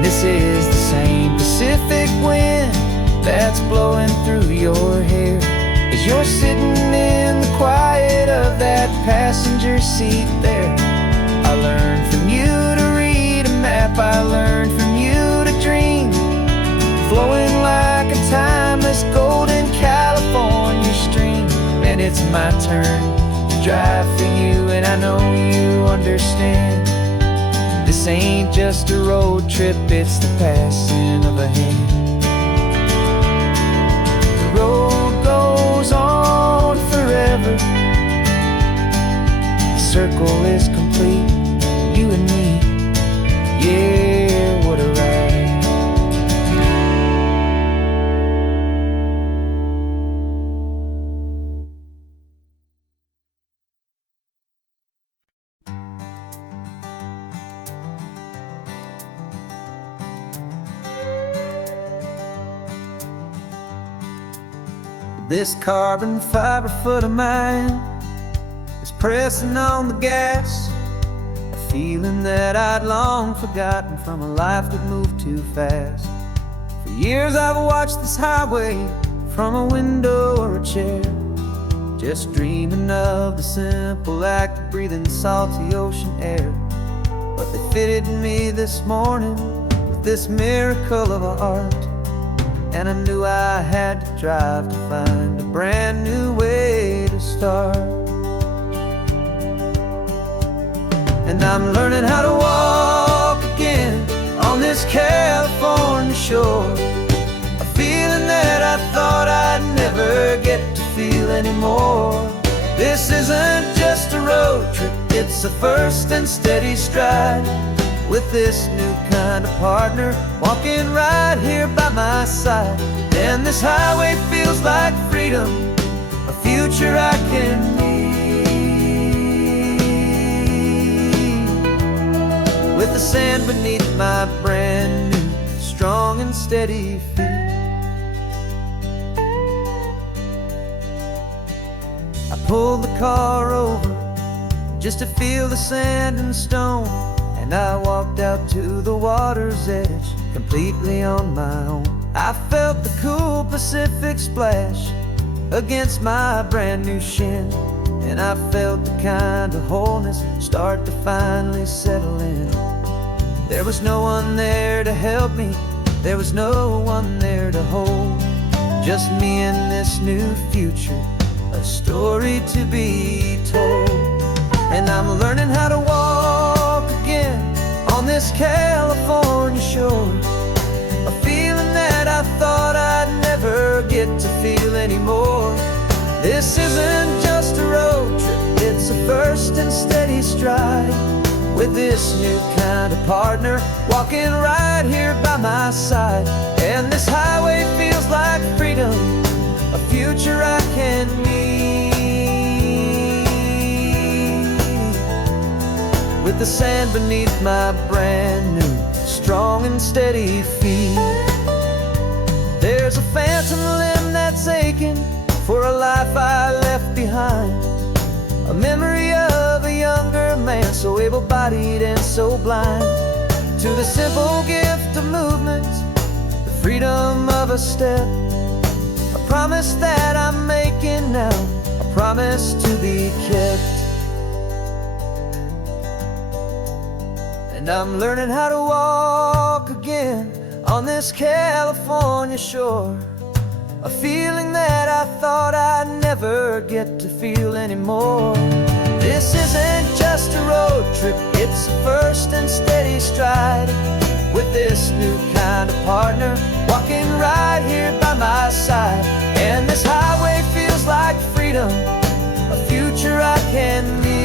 This is the same Pacific wind that's blowing through your hair as you're sitting in the quiet of that passenger seat there. I learned from you to read a map, I learned from you to dream, flowing like a timeless golden California stream. And it's my turn to drive for you, and I know you understand. This ain't just a road trip, it's the passing of a hand. The road goes on forever, the circle is complete, you and me, yeah, what a ride. This carbon fiber foot of mine is pressing on the gas, a feeling that I'd long forgotten from a life that moved too fast. For years I've watched this highway from a window or a chair, just dreaming of the simple act of breathing salty ocean air. But they fitted me this morning with this miracle of art, and I knew I had to drive to find a brand new way to start. And I'm learning how to walk again on this California shore, a feeling that I thought I'd never get to feel anymore. This isn't just a road trip, it's a first and steady stride, with this new kind of partner walking right here by my side. And this highway feels like freedom, a future I can need, with the sand beneath my brand new strong and steady feet. I pulled the car over just to feel the sand and stone, and I walked out to the water's edge, completely on my own. I felt the cool Pacific splash against my brand new shin, and I felt the kind of wholeness start to finally settle in. There was no one there to help me, there was no one there to hold, just me and this new future, a story to be told. And I'm learning how to walk again on this California shore, a feeling that I thought I'd never get to feel anymore. This isn't just a road trip, it's a first and steady stride, with this new kind of partner walking right here by my side. And this highway feels like freedom, a future I can need, with the sand beneath my brand new strong and steady feet. There's a phantom limb that that's aching for a life I left behind. A memory of a younger man, so able-bodied and so blind. To the simple gift of movement, the freedom of a step, a promise that I'm making now, a promise to be kept. And I'm learning how to walk again on this California shore, a feeling that I thought I'd never get to feel anymore. This isn't just a road trip, it's a first and steady stride, with this new kind of partner walking right here by my side. And this highway feels like freedom, a future I can meet,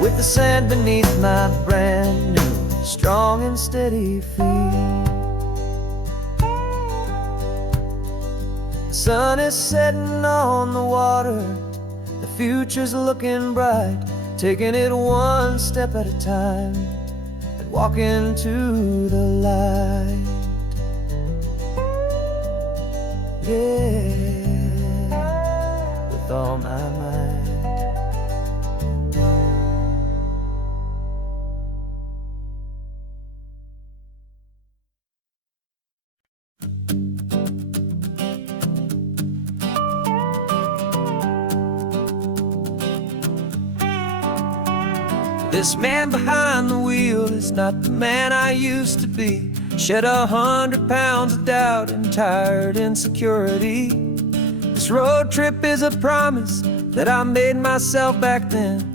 with the sand beneath my brand new, strong and steady feet. The sun is setting on the water, the future's looking bright, taking it one step at a time and walking to the light. Yeah, with all my might. This man behind the wheel is not the man I used to be. Shed 100 pounds of doubt and tired insecurity. This road trip is a promise that I made myself back then,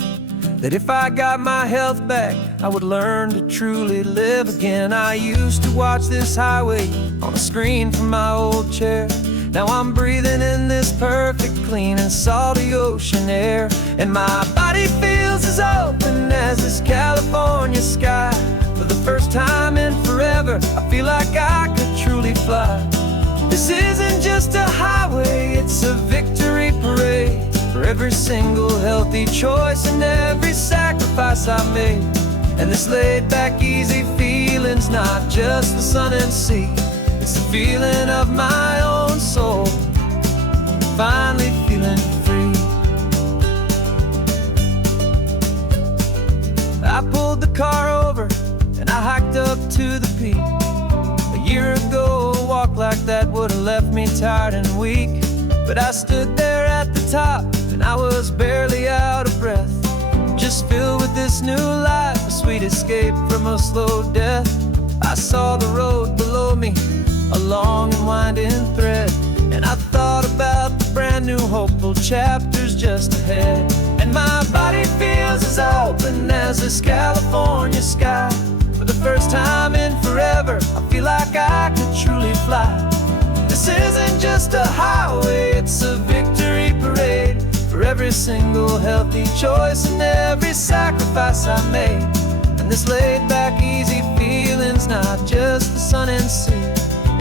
that if I got my health back, I would learn to truly live again. I used to watch this highway on a screen from my old chair. Now I'm breathing in this perfect, clean and salty ocean air. And my body feels as open as this California sky. For the first time in forever, I feel like I could truly fly. This isn't just a highway, it's a victory parade, for every single healthy choice and every sacrifice I made. And this laid back, easy feeling's not just the sun and sea, it's the feeling of my own soul, finally feeling free. I pulled the car over and I hiked up to the peak. A year ago, a walk like that would have left me tired and weak. But I stood there at the top and I was barely out of breath, just filled with this new life, a sweet escape from a slow death. I saw the road below me, a long and winding thread, and I thought about the brand new hopeful chapters just ahead. And my body feels as open as this California sky. For the first time in forever, I feel like I could truly fly. This isn't just a highway, it's a victory parade, for every single healthy choice and every sacrifice I made. And this laid back, easy feeling's not just the sun and sea,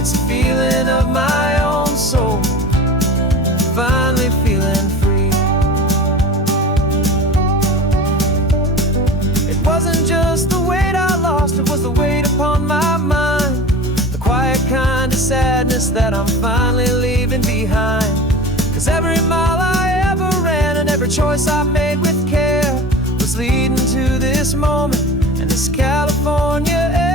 it's a feeling of my own soul, finally feeling free. It wasn't just the weight I lost, it was the weight upon my mind, the quiet kind of sadness that I'm finally leaving behind. Cause every mile I ever ran and every choice I made with care was leading to this moment and this California air.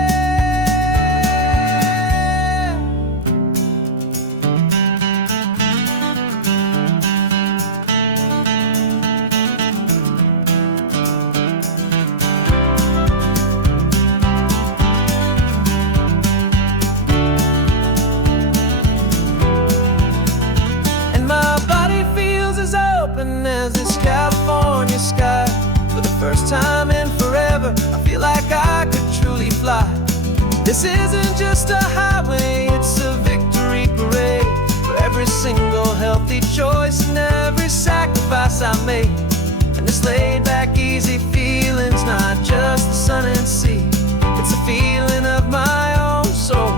As this California sky, for the first time in forever, I feel like I could truly fly. This isn't just a highway, it's a victory parade, for every single healthy choice and every sacrifice I made. And this laid back, easy feeling's not just the sun and sea, it's a feeling of my own soul,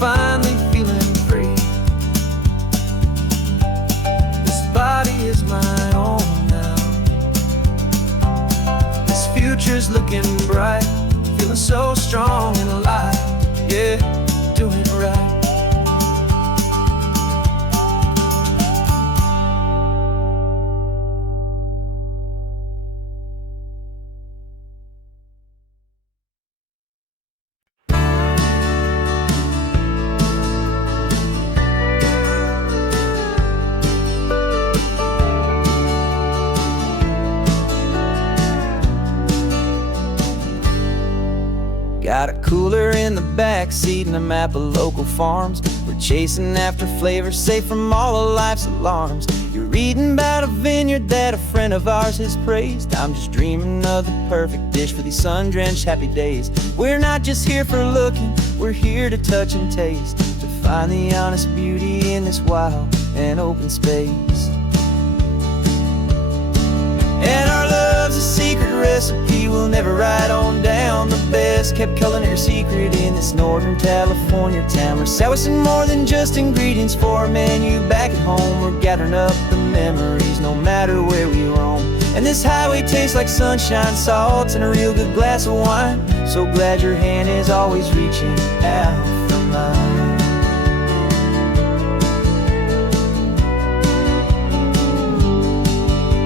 finally feeling free. Body is my own now. This future's looking bright, feeling so strong and alive. Yeah. yeah, doing it right. Got a cooler in the back seat and a map of local farms. We're chasing after flavors safe from all of life's alarms. You're reading about a vineyard that a friend of ours has praised. I'm just dreaming of the perfect dish for these sun-drenched happy days. We're not just here for looking, we're here to touch and taste, to find the honest beauty in this wild and open space. And our love's a secret recipe we'll never write on down. The best kept culinary secret in this Northern California town. We're selling more than just ingredients for a menu back at home. We're gathering up the memories no matter where we roam. And this highway tastes like sunshine, salt, and a real good glass of wine. So glad your hand is always reaching out for mine.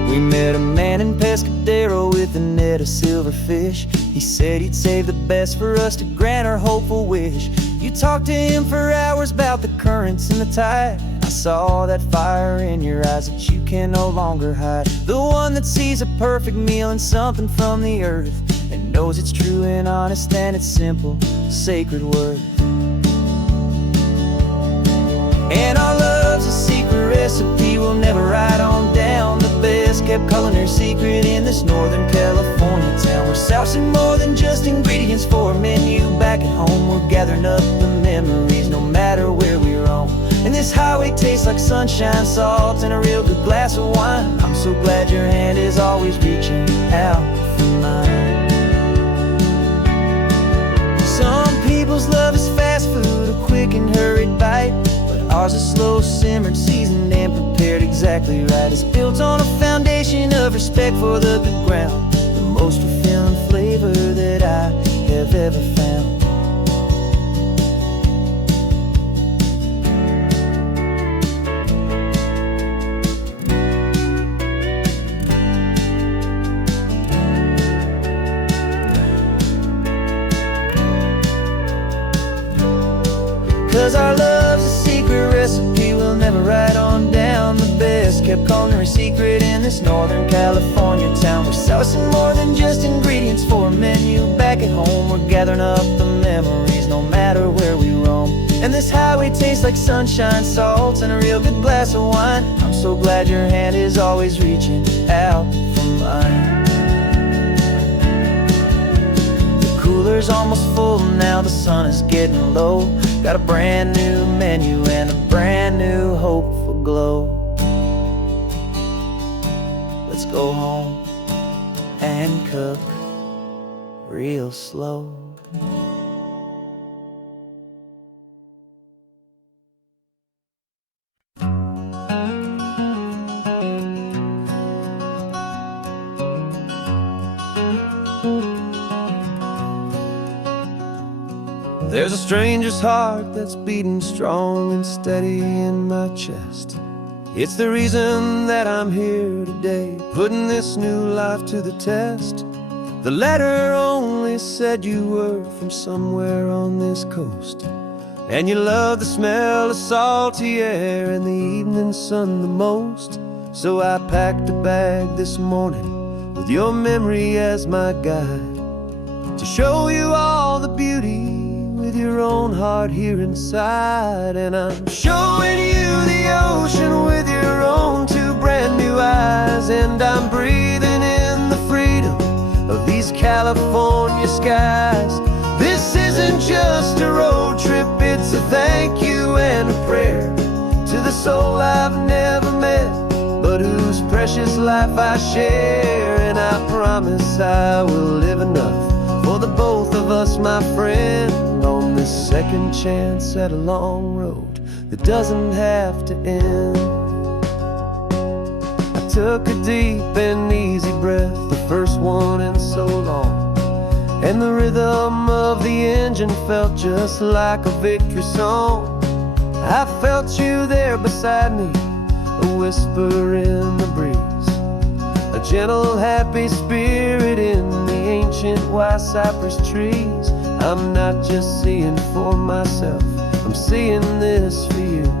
We met a man in Pescadero with a net of silverfish. He said he'd save the best for us to grant our hopeful wish. You talked to him for hours about the currents and the tide. I saw that fire in your eyes that you can no longer hide. The one that sees a perfect meal and something from the earth, and knows it's true and honest and it's simple, sacred worth. And our love's a secret recipe we'll never write on down. The best kept culinary secret in this Northern California town. We're sourcing more than just ingredients for a menu back at home. We're gathering up the memories no matter where we roam. And this highway tastes like sunshine, salt, and a real good glass of wine. I'm so glad your hand is always reaching out for mine. Some people's love is fast food, a quick and hurried bite. Ours is slow simmered, seasoned and prepared exactly right. It's built on a foundation of respect for the good ground, the most fulfilling flavor that I have ever found. 'Cause our love's a secret recipe we'll never write on down. The best kept culinary secret in this Northern California town. We're sourcing more than just ingredients for a menu back at home. We're gathering up the memories no matter where we roam. And this highway tastes like sunshine, salt, and a real good glass of wine. I'm so glad your hand is always reaching out for mine. The cooler's almost full now, the sun is getting low. Got a brand new menu and a brand new hopeful glow. Let's go home and cook real slow. There's a stranger's heart that's beating strong and steady in my chest. It's the reason that I'm here today, putting this new life to the test. The letter only said you were from somewhere on this coast, and you love the smell of salty air and the evening sun the most. So I packed a bag this morning with your memory as my guide, to show you all the beauty with your own heart here inside. And I'm showing you the ocean with your own two brand new eyes, and I'm breathing in the freedom of these California skies. This isn't just a road trip, it's a thank you and a prayer to the soul I've never met, but whose precious life I share. And I promise I will live enough for the both of us, my friend, on this second chance at a long road that doesn't have to end. I took a deep and easy breath, the first one in so long, and the rhythm of the engine felt just like a victory song. I felt you there beside me, a whisper in the breeze, a gentle, happy spirit in the ancient white cypress trees. I'm not just seeing for myself, I'm seeing this for you.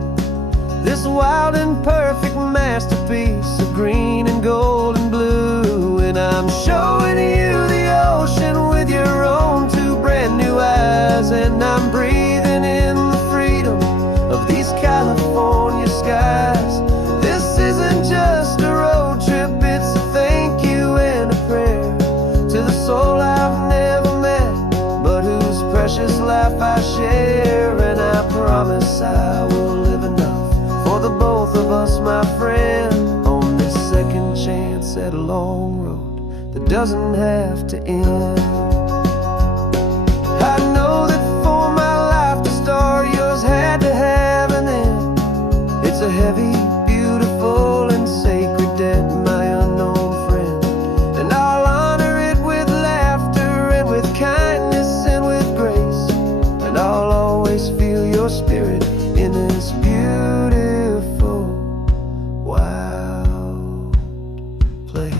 This wild and perfect masterpiece of green and gold and blue. And I'm showing you the ocean with your own two brand new eyes. And I'm breathing in the freedom of these California skies. This isn't just a road trip, it's a thank you and a prayer to the soul I've never met, but whose precious life I share. And I promise I will live enough for the both of us, my friend, on this second chance at a long road that doesn't have to end. I know that for my life to start, yours had to have an end. It's a heavy, beautiful, and sacred debt, my unknown friend, and I'll honor it with laughter and with kindness and with grace, and I'll always feel your spirit in this beautiful, wild place.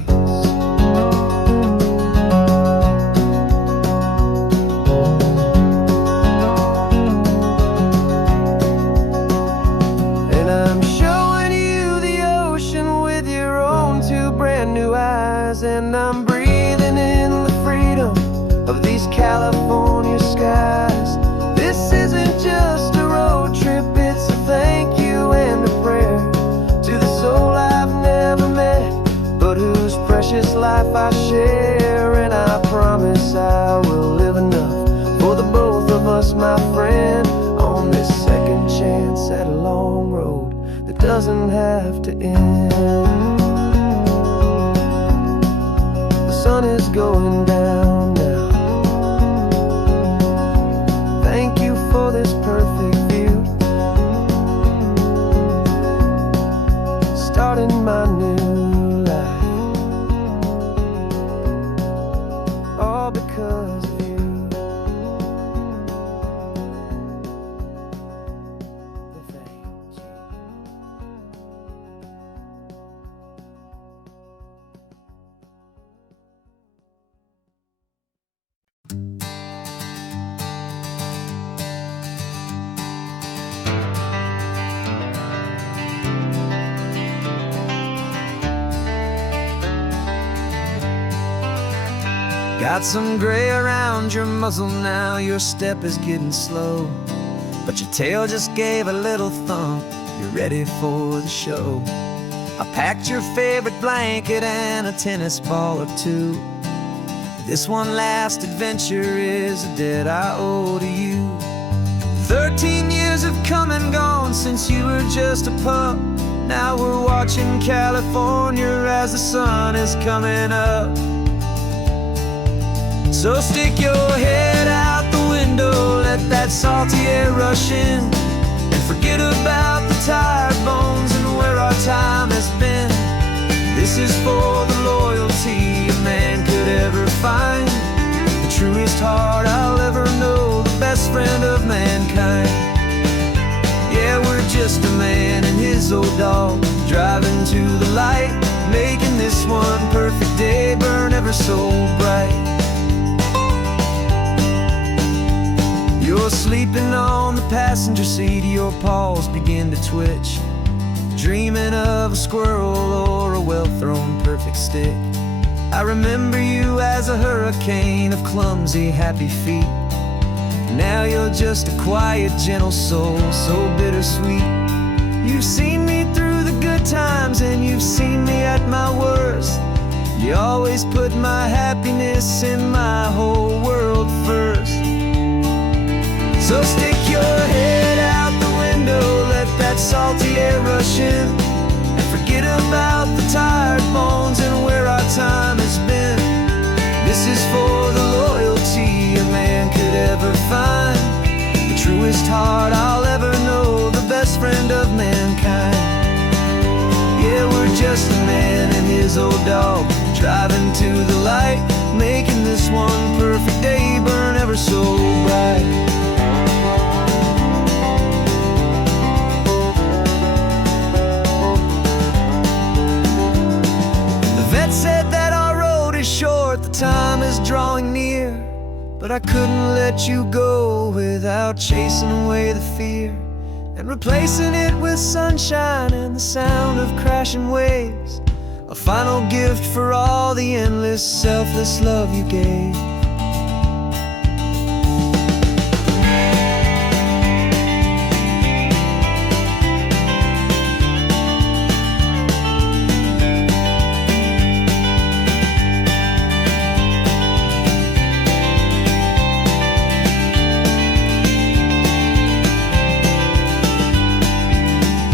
And I'm showing you the ocean with your own two brand new eyes. And I'm breathing in the freedom of these California skies. This isn't just a road trip, it's a thank you and a prayer to the soul I've never met, but whose precious life I share. And I promise I will live enough for the both of us, my friend, on this second chance at a long road that doesn't have to end. The sun is going down now. Thank you for this perfect view, starting my new life, all because of you. Thank you. Got some gray around your muzzle now, your step is getting slow, but your tail just gave a little thump, you're ready for the show. I packed your favorite blanket and a tennis ball or two. This one last adventure is a debt I owe to you. 13 years have come and gone since you were just a pup. Now we're watching California as the sun is coming up. So stick your head out the window, let that salty air rush in, and forget about the tired bones and where our time has been. This is for the loyalty a man could ever find, the truest heart I'll ever know, the best friend of mankind. Yeah, we're just a man and his old dog, driving to the light, making this one perfect day burn ever so bright. You're sleeping on the passenger seat, your paws begin to twitch, dreaming of a squirrel or a well-thrown perfect stick. I remember you as a hurricane of clumsy, happy feet. Now you're just a quiet, gentle soul, so bittersweet. You've seen me through the good times and you've seen me at my worst. You always put my happiness and my whole world first. So stick your head out the window, let that salty air rush in, and forget about the tired bones and where our time has been. This is for the loyalty a man could ever find, the truest heart I'll ever know, the best friend of mankind. Yeah, we're just a man and his old dog, driving to the light, making this one perfect day but I couldn't let you go without chasing away the fear and replacing it with sunshine and the sound of crashing waves. A final gift for all the endless, selfless love you gave.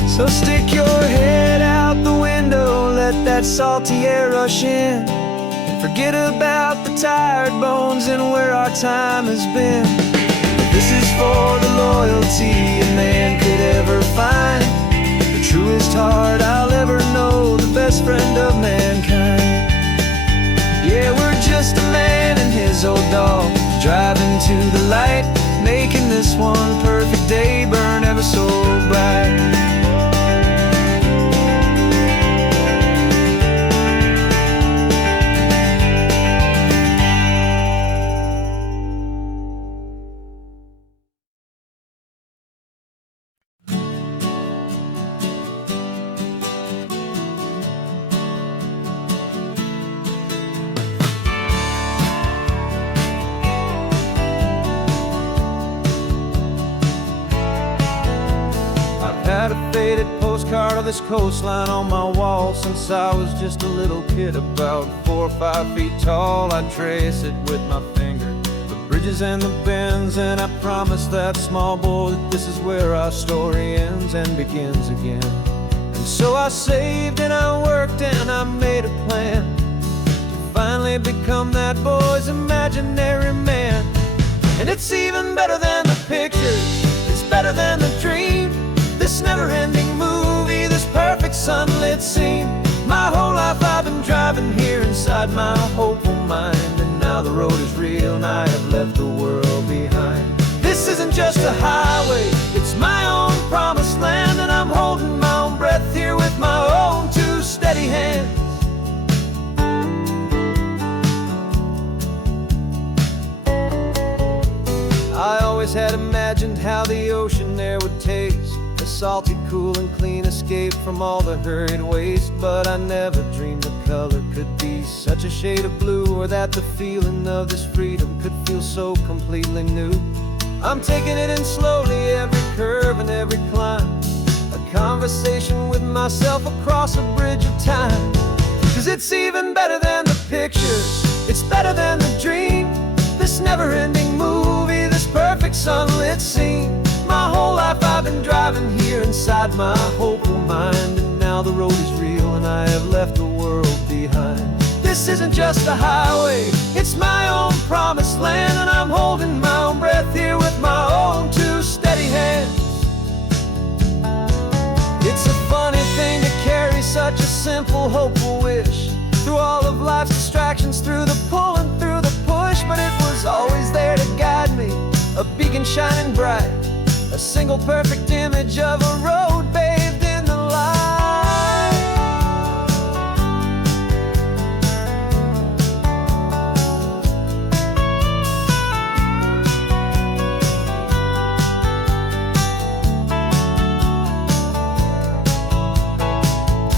So stick your head out the window, let that salty air rush in, and forget about the tired bones and where our time has been. This is for the loyalty a man could ever find, the truest heart I'll ever know, the best friend of mankind. Yeah, we're just a man and his old dog, driving to the light, making this one perfect day burn ever so bright. Had a faded postcard of this coastline on my wall since I was just a little kid, about 4 or 5 feet tall. I trace it with my finger, the bridges and the bends, and I promised that small boy that this is where our story ends and begins again. And so I saved and I worked and I made a plan to finally become that boy's imaginary man. And it's even better than the pictures, it's better than the dream, this never-ending movie, this perfect sunlit scene. My whole life I've been driving here inside my hopeful mind, and now the road is real and I have left the world behind. This isn't just a highway, it's my own promised land, and I'm holding my own breath here with my own two steady hands. I always had imagined how the ocean there would taste, a salty, cool and clean escape from all the hurried waste. But I never dreamed the color could be such a shade of blue, or that the feeling of this freedom could feel so completely new. I'm taking it in slowly, every curve and every climb, a conversation with myself across a bridge of time. 'Cause it's even better than the pictures, it's better than the dream, this never-ending movie, this perfect sunlit scene. My whole life I've been driving here inside my hopeful mind, and now the road is real and I have left the world behind. This isn't just a highway, it's my own promised land, and I'm holding my own breath here with my own two steady hands. It's a funny thing to carry such a simple, hopeful wish through all of life's distractions, through the pull and through the push, but it was always there to guide me, a beacon shining bright, a single perfect image of a road bathed in the light.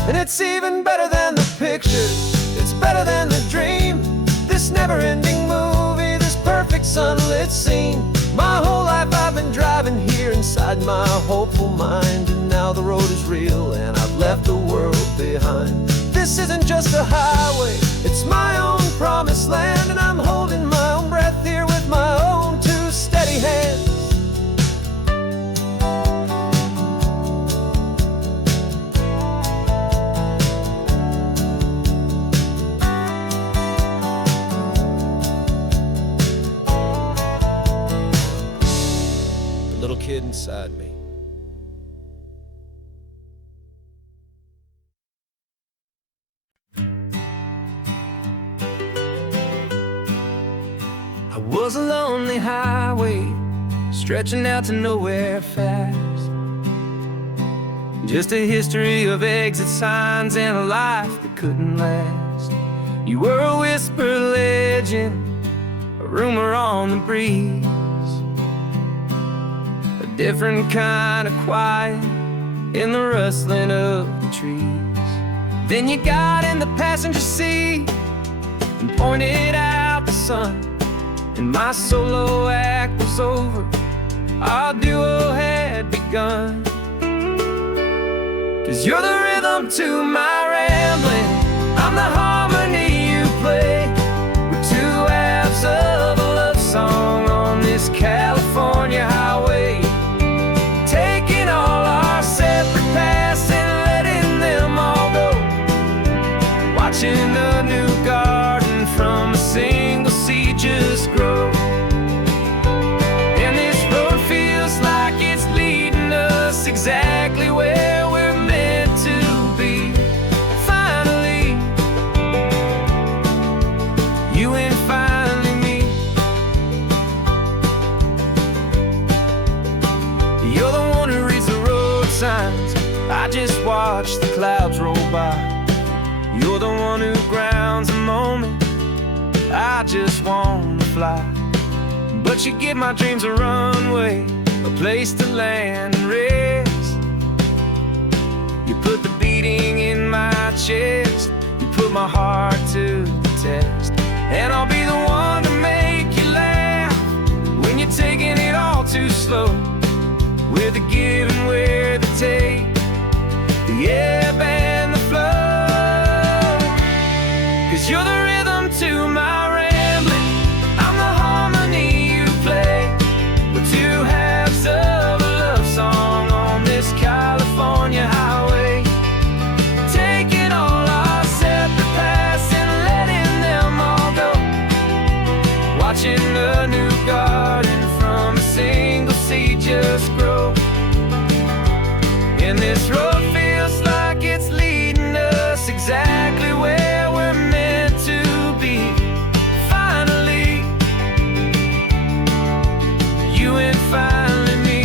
And it's even better than the pictures, it's better than the dream, this never-ending movie, this perfect sunlit scene. My whole life I've been driving here inside my hopeful mind, and now the road is real and I've left the world behind. This isn't just a highway, it's my own promised land, and I'm holding my own breath here with my own two steady hands. Kid inside me. I was a lonely highway, stretching out to nowhere fast. Just a history of exit signs and a life that couldn't last. You were a whisper legend, a a rumor on the breeze, a different kind of quiet in the rustling of the trees. Then you got in the passenger seat and pointed out the sun, and my solo act was over, our duo had begun. 'Cause you're the rhythm to my rambling, I'm the harmony you play. We're two halves of a love song on this California highway, taking all our separate paths and letting them all go, watching a new garden from a single seed just grow. And this road feels like it's leading us exactly where we're meant to be. Finally, you and finally me. You're the one who reads the road signs, I just watch the clouds roll by. You're the one who grounds the moment, I just wanna fly. But you give my dreams a runway, a place to land and rest. You put the beating in my chest, you put my heart to the test. And I'll be the one to make you laugh when you're taking it all too slow, with the give and with the take, the ebb and the flow. 'Cause you're the rhythm to my rambling, I'm the harmony you play. We're two halves of a love song on this California highway, taking all our separate paths and letting them all go, watching a new garden from a single seed just grow. And this road feels like it's leading us exactly where we're meant to be. Finally, you and finally me.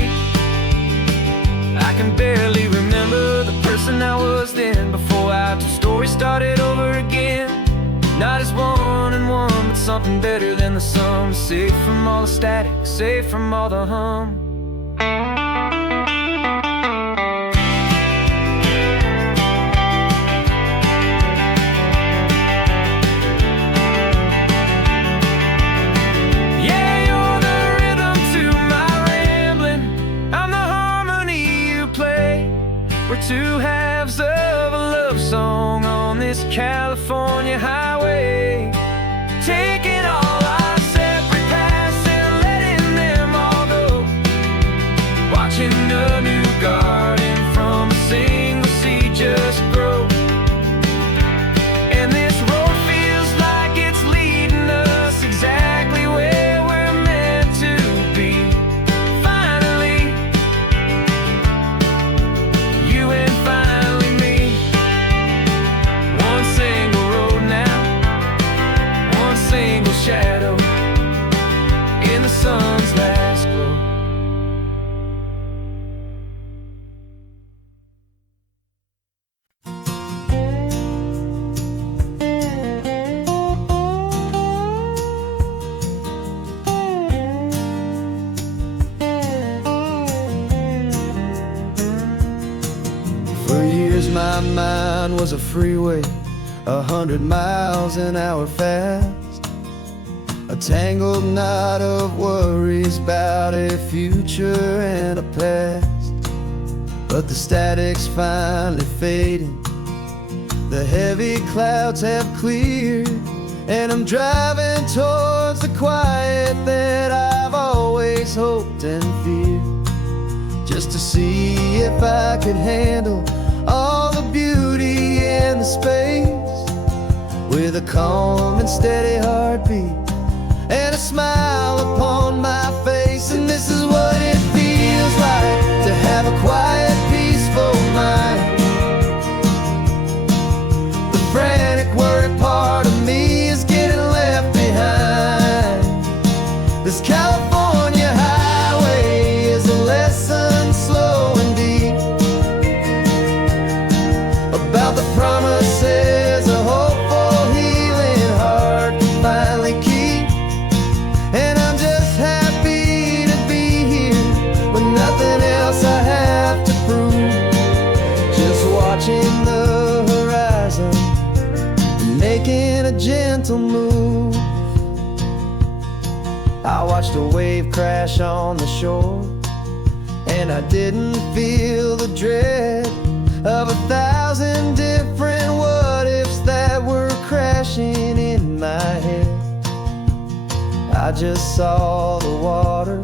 I can barely remember the person I was then, before our two stories started over again. Not as one and one, but something better than the sum. Safe from all the static, safe from all the hum. We're two halves of a love song on this California highway, taking all our separate paths and letting them all go, watching a new garden from a single seed just grow. And this road feels like it's leading us exactly where we're meant to be. Finally, you and finally me. One single road now, one single shadow in the sun's last glow. For years my mind was a freeway, 100 miles an hour fast, a tangled knot of worries about a future and a past. But the static's finally fading, the heavy clouds have cleared, and I'm driving towards the quiet that I've always hoped and feared, just to see if I could handle all the beauty in the space, with a calm and steady heartbeat and a smile upon my face. And this is what it feels like to have a quiet, peaceful mind. The frantic, worried part of me is getting left behind. This California highway is a lesson slow and deep about the promises a hopeful, healing heart can finally keep. making a gentle move. I watched a wave crash on the shore, and I didn't feel the dread of 1,000 different what-ifs that were crashing in my head. I just saw the water,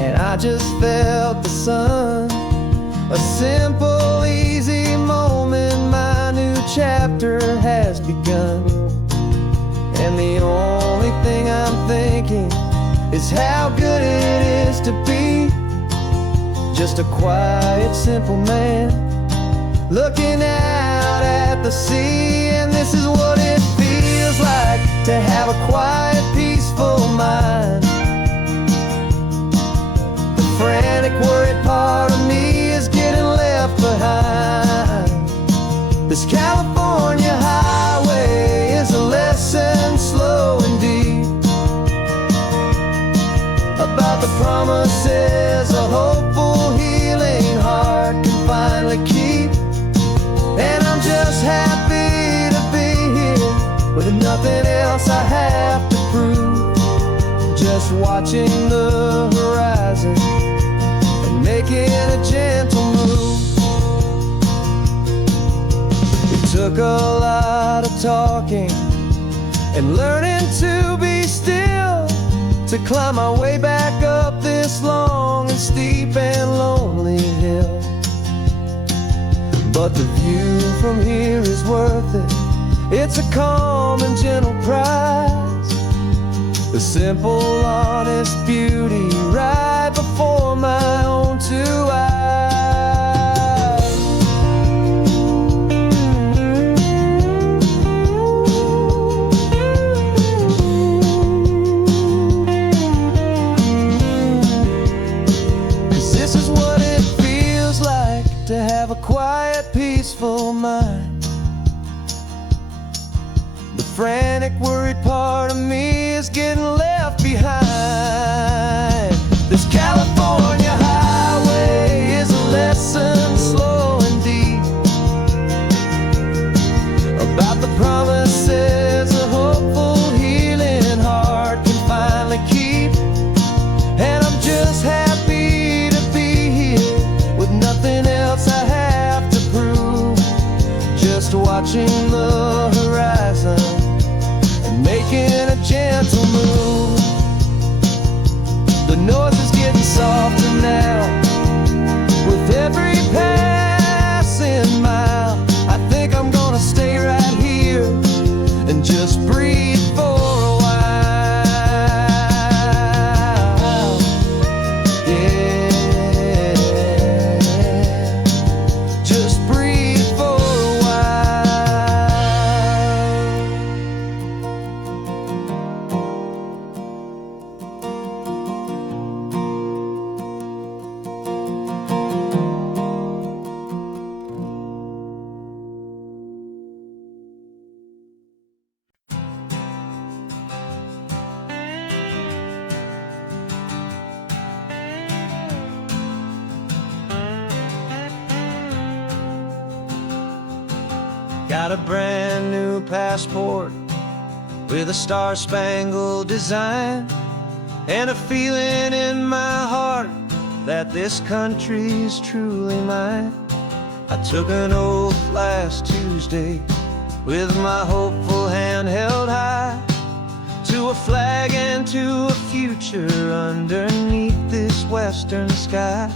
and I just felt the sun. A simple, easy moment, my new chapter has begun. And the only thing I'm thinking is how good it is to be just a quiet, simple man looking out at the sea. And this is what it feels like to have a quiet, peaceful mind. The frantic, worried part of me is getting left behind. This California highway is a lesson slow and deep about the promises a hopeful, healing heart can finally keep. And I'm just happy to be here with nothing else I have to prove, just watching the horizon and making a gentle move. It took a lot of talking and learning to be still to climb my way back up this long and steep and lonely hill. But the view from here is worth it. It's a calm and gentle prize, the simple, honest beauty right before my own two eyes. This is what it feels like to have a quiet, peaceful mind. The frantic, worried part of me is getting left behind. This California highway is a lesson slow and deep about the promises a hopeful, healing heart can finally keep. And I'm just happy to be here with nothing else I have to prove, just watching the horizon and making a gentle move. The noise is getting softer now with every passing mile. I think I'm gonna stay right here and just breathe for a while. Yeah, just breathe for a Got a brand new passport with a star-spangled design, and a feeling in my heart that this country's truly mine. I took an oath last Tuesday with my hopeful hand held high to a flag and to a future underneath this western sky.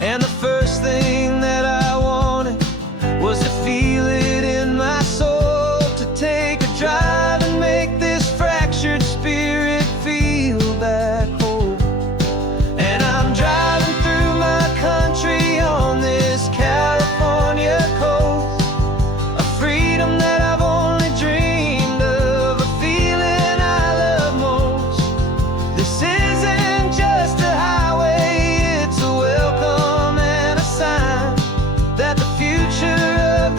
And the first thing that I wanted was to feel it in my soul, to take a drive and make this fractured spirit feel back home. And I'm driving through my country on this California coast, a freedom that I've only dreamed of, a feeling I love most. This isn't just a highway, it's a welcome and a sign that the future of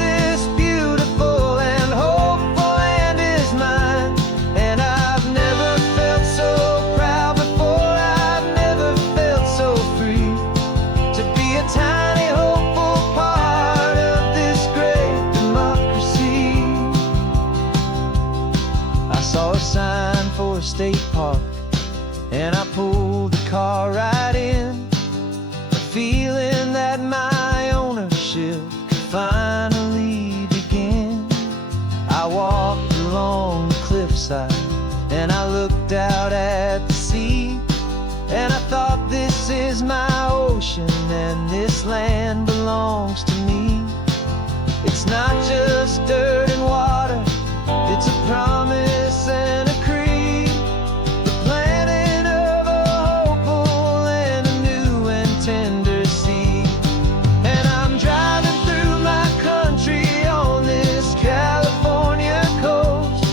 State Park, and I pulled the car right in, feeling that my ownership could finally begin. I walked along the cliffside and I looked out at the sea, and I thought, this is my ocean and this land belongs to me. It's not just dirt and water, it's a promise and a creed, the planting of a hopeful and a new and tender seed. And I'm driving through my country on this California coast,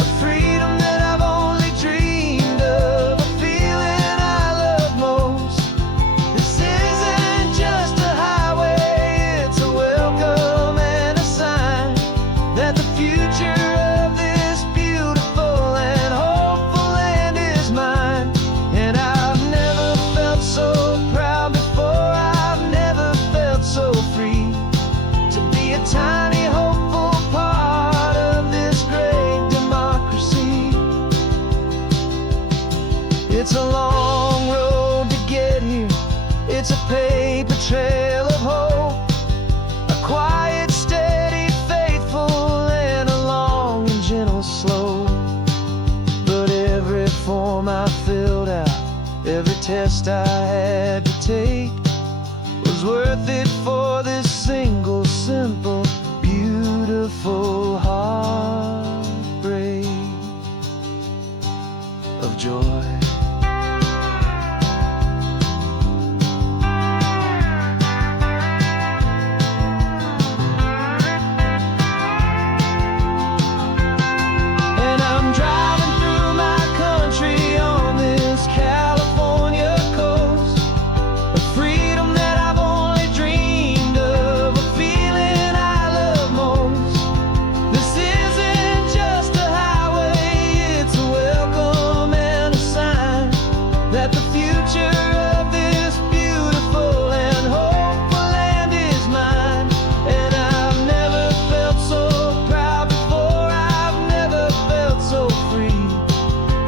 a freedom that I've only dreamed of, a feeling I love most. This isn't just a highway, it's a welcome and a sign that the future of this beautiful and hopeful land is mine. And I've never felt so proud before, I've never felt so free to be a tiny hopeful part of this great democracy. It's a long road to get here, it's a paper trail of hope, a quiet, steady, faithful, and a long and gentle slope. But every form I filled out, every test I had to take, was worth it for this single, simple, beautiful heartbreak of joy. And I'm driving through my country on this California coast, a freedom that I've only dreamed of, a feeling I love most. This isn't just a highway, it's a welcome and a sign that the future of this beautiful and hopeful land is mine. And I've never felt so proud before, I've never felt so free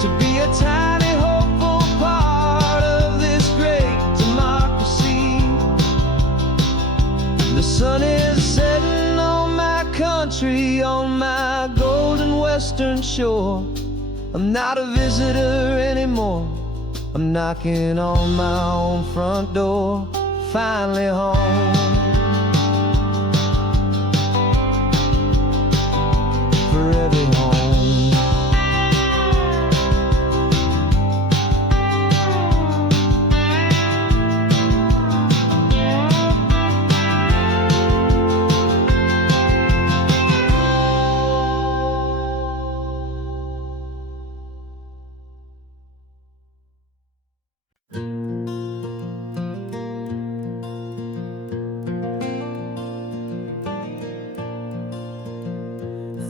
to be a tiny hopeful part of this great democracy. The sun is setting on my country, on my golden western shore. I'm not a visitor anymore, I'm knocking on my own front door, finally home. Forever home.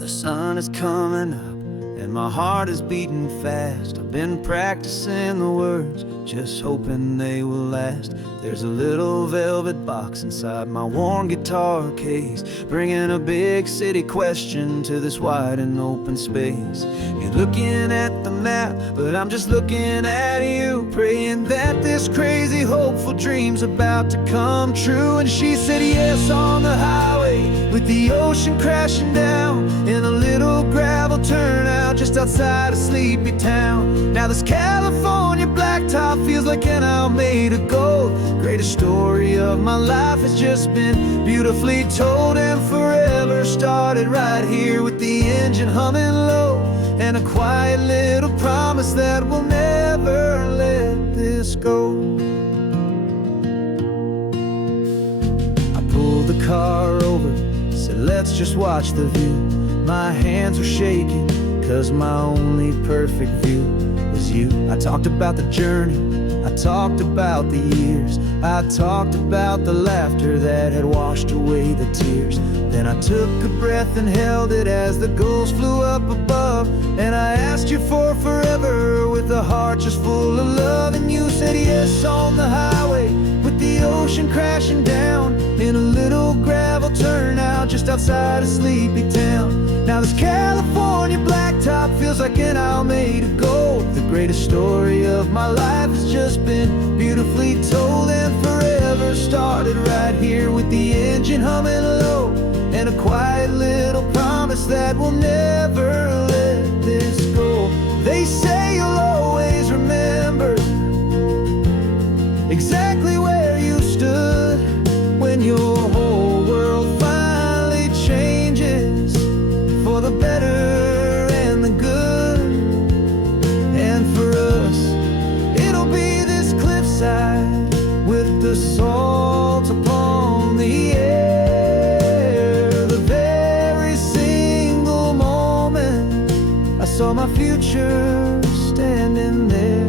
The sun is coming up and my heart is beating fast. I've been practicing the words, just hoping they will last. There's a little velvet box inside my worn guitar case, bringing a big city question to this wide and open space. You're looking at the map, but I'm just looking at you, praying that this crazy hopeful dream's about to come true. And she said yes on the highway, with the ocean crashing down in a little gravel turnout just outside of sleepy town. Now this California blacktop feels like an isle made of gold. Greatest story of my life has just been beautifully told, and forever started right here with the engine humming low, and a quiet little promise that we'll never let this go. I pulled the car over, said let's just watch the view. My hands were shaking, cause my only perfect view was you. I talked about the journey, I talked about the years, I talked about the laughter that had washed away the tears. Then I took a breath and held it as the gulls flew up above, and I asked you for forever with a heart just full of love. And you said yes on the highway, with the ocean crashing down in a little gravel turnout just outside of sleepy town. Now this California blacktop feels like an aisle made of gold. The greatest story of my life has just been beautifully told, and forever started right here with the engine humming low, and a quiet little promise that we'll never let this go. They say you'll always remember exactly where you stood when your whole world finally changes for the better and the good. And for us, it'll be this cliffside with the salt upon the air. The very single moment I saw my future standing there.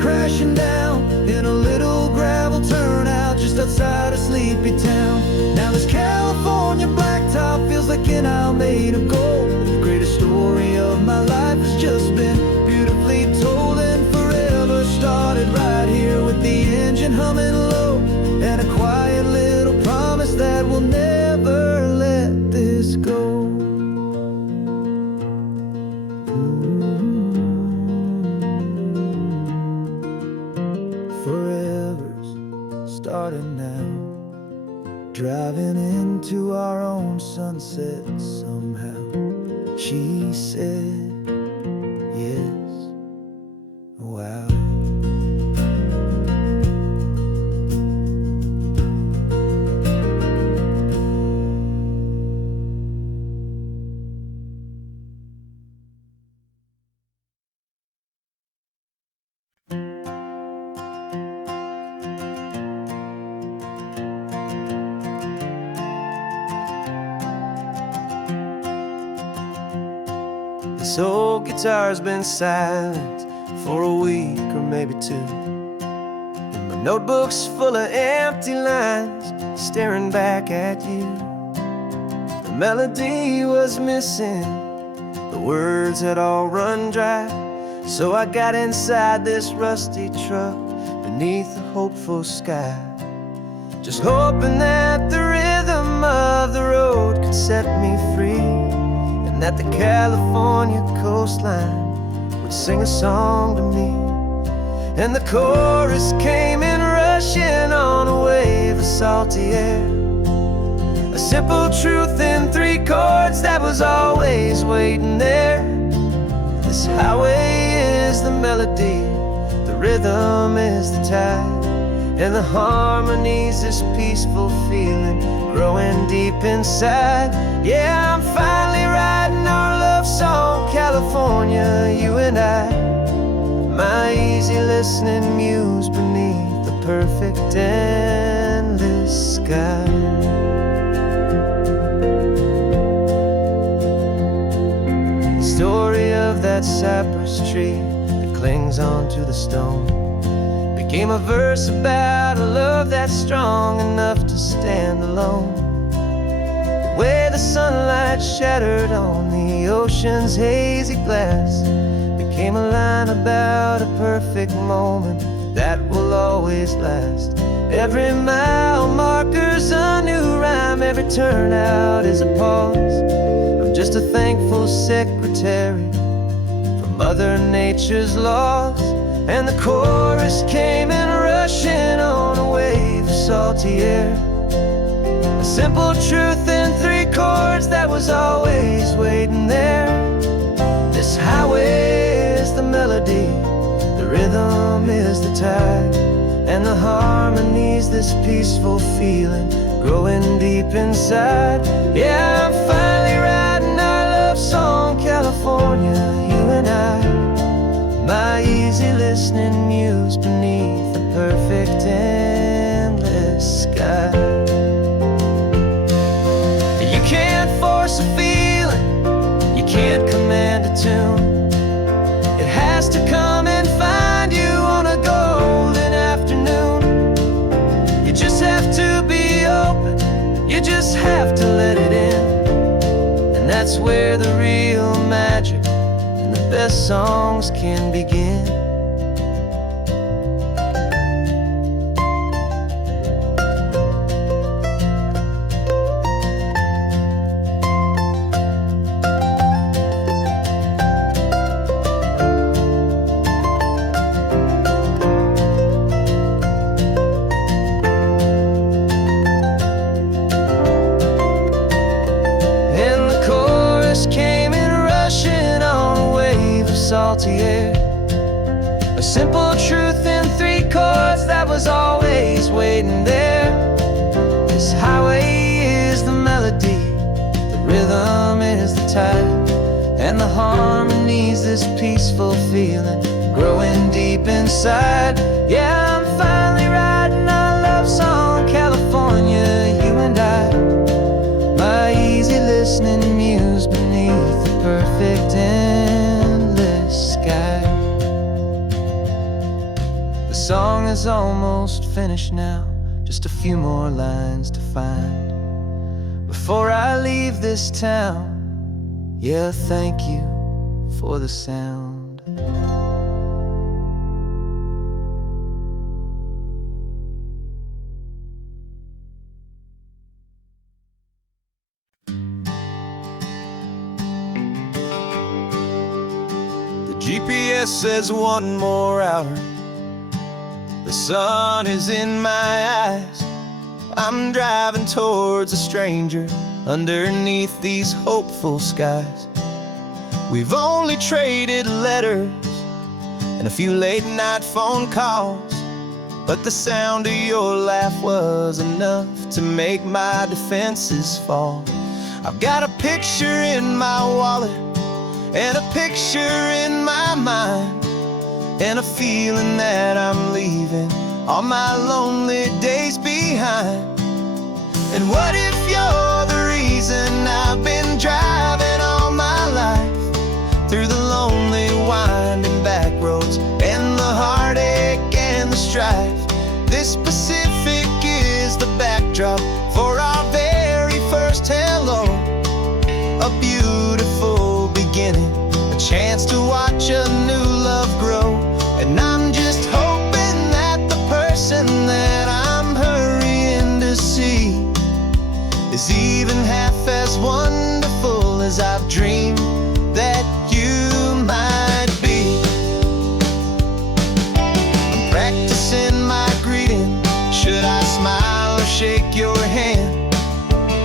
Crashing down in a little gravel turnout just outside of Sleepy Town. Now this California blacktop feels like an aisle made of gold. The greatest story of my life has just been beautifully told, and forever started right here with the engine humming low, and a quiet little promise that we'll never let this go. Starting now, driving into our own sunset somehow. She said, yes, wow. This old guitar's been silent for a week or maybe two, and my notebook's full of empty lines staring back at you. The melody was missing, the words had all run dry, so I got inside this rusty truck beneath a hopeful sky, just hoping that the rhythm of the road could set me free, and that the California coastline would sing a song to me. And the chorus came in rushing on a wave of salty air, a simple truth in 3 chords that was always waiting there. This highway is the melody, the rhythm is the tide, and the harmony's this peaceful feeling growing deep inside. Yeah, I'm finally writing our love song, California, you and I, my easy listening muse beneath the perfect endless sky. The story of that cypress tree that clings onto the stone became a verse about a love that's strong enough to stand alone. The way the sunlight shattered on the ocean's hazy glass became a line about a perfect moment that will always last. Every mile marker's a new rhyme, every turnout is a pause. I'm just a thankful secretary for Mother Nature's laws. And the chorus came in rushing on a wave of salty air, a simple truth in 3 chords that was always waiting there. This highway is the melody, the rhythm is the tide, and the harmony's this peaceful feeling growing deep inside. Yeah, I'm finally writing our love song, California, you and I, my easy listening muse beneath the perfect endless sky. You can't force a feeling, you can't command a tune. It has to come and find you on a golden afternoon. You just That's where the real magic and the best songs can begin. Salty air, a simple truth in 3 chords that was always waiting there. This highway is the melody, the rhythm is the tide, and the harmony's this peaceful feeling growing deep inside. Yeah, I'm finally writing our love song, California, you and I. My easy listening muse beneath the perfect sky. The song is almost finished now, just a few more lines to find before I leave this town. Yeah, thank you for the sound. GPS says 1 more hour. The sun is in my eyes. I'm driving towards a stranger underneath these hopeful skies. We've only traded letters and a few late night phone calls, but the sound of your laugh was enough to make my defenses fall. I've got a picture in my wallet and a picture in my mind, and a feeling that I'm leaving all my lonely days behind. And what if you're the reason I've been driving all my life, through the lonely winding back roads and the heartache and the strife? This Pacific is the backdrop for our very first hello, a beautiful beginning, a chance to watch a new love grow. And I'm just hoping that the person that I'm hurrying to see is even half as wonderful as I've dreamed that you might be. I'm practicing my greeting. Should I smile or shake your hand?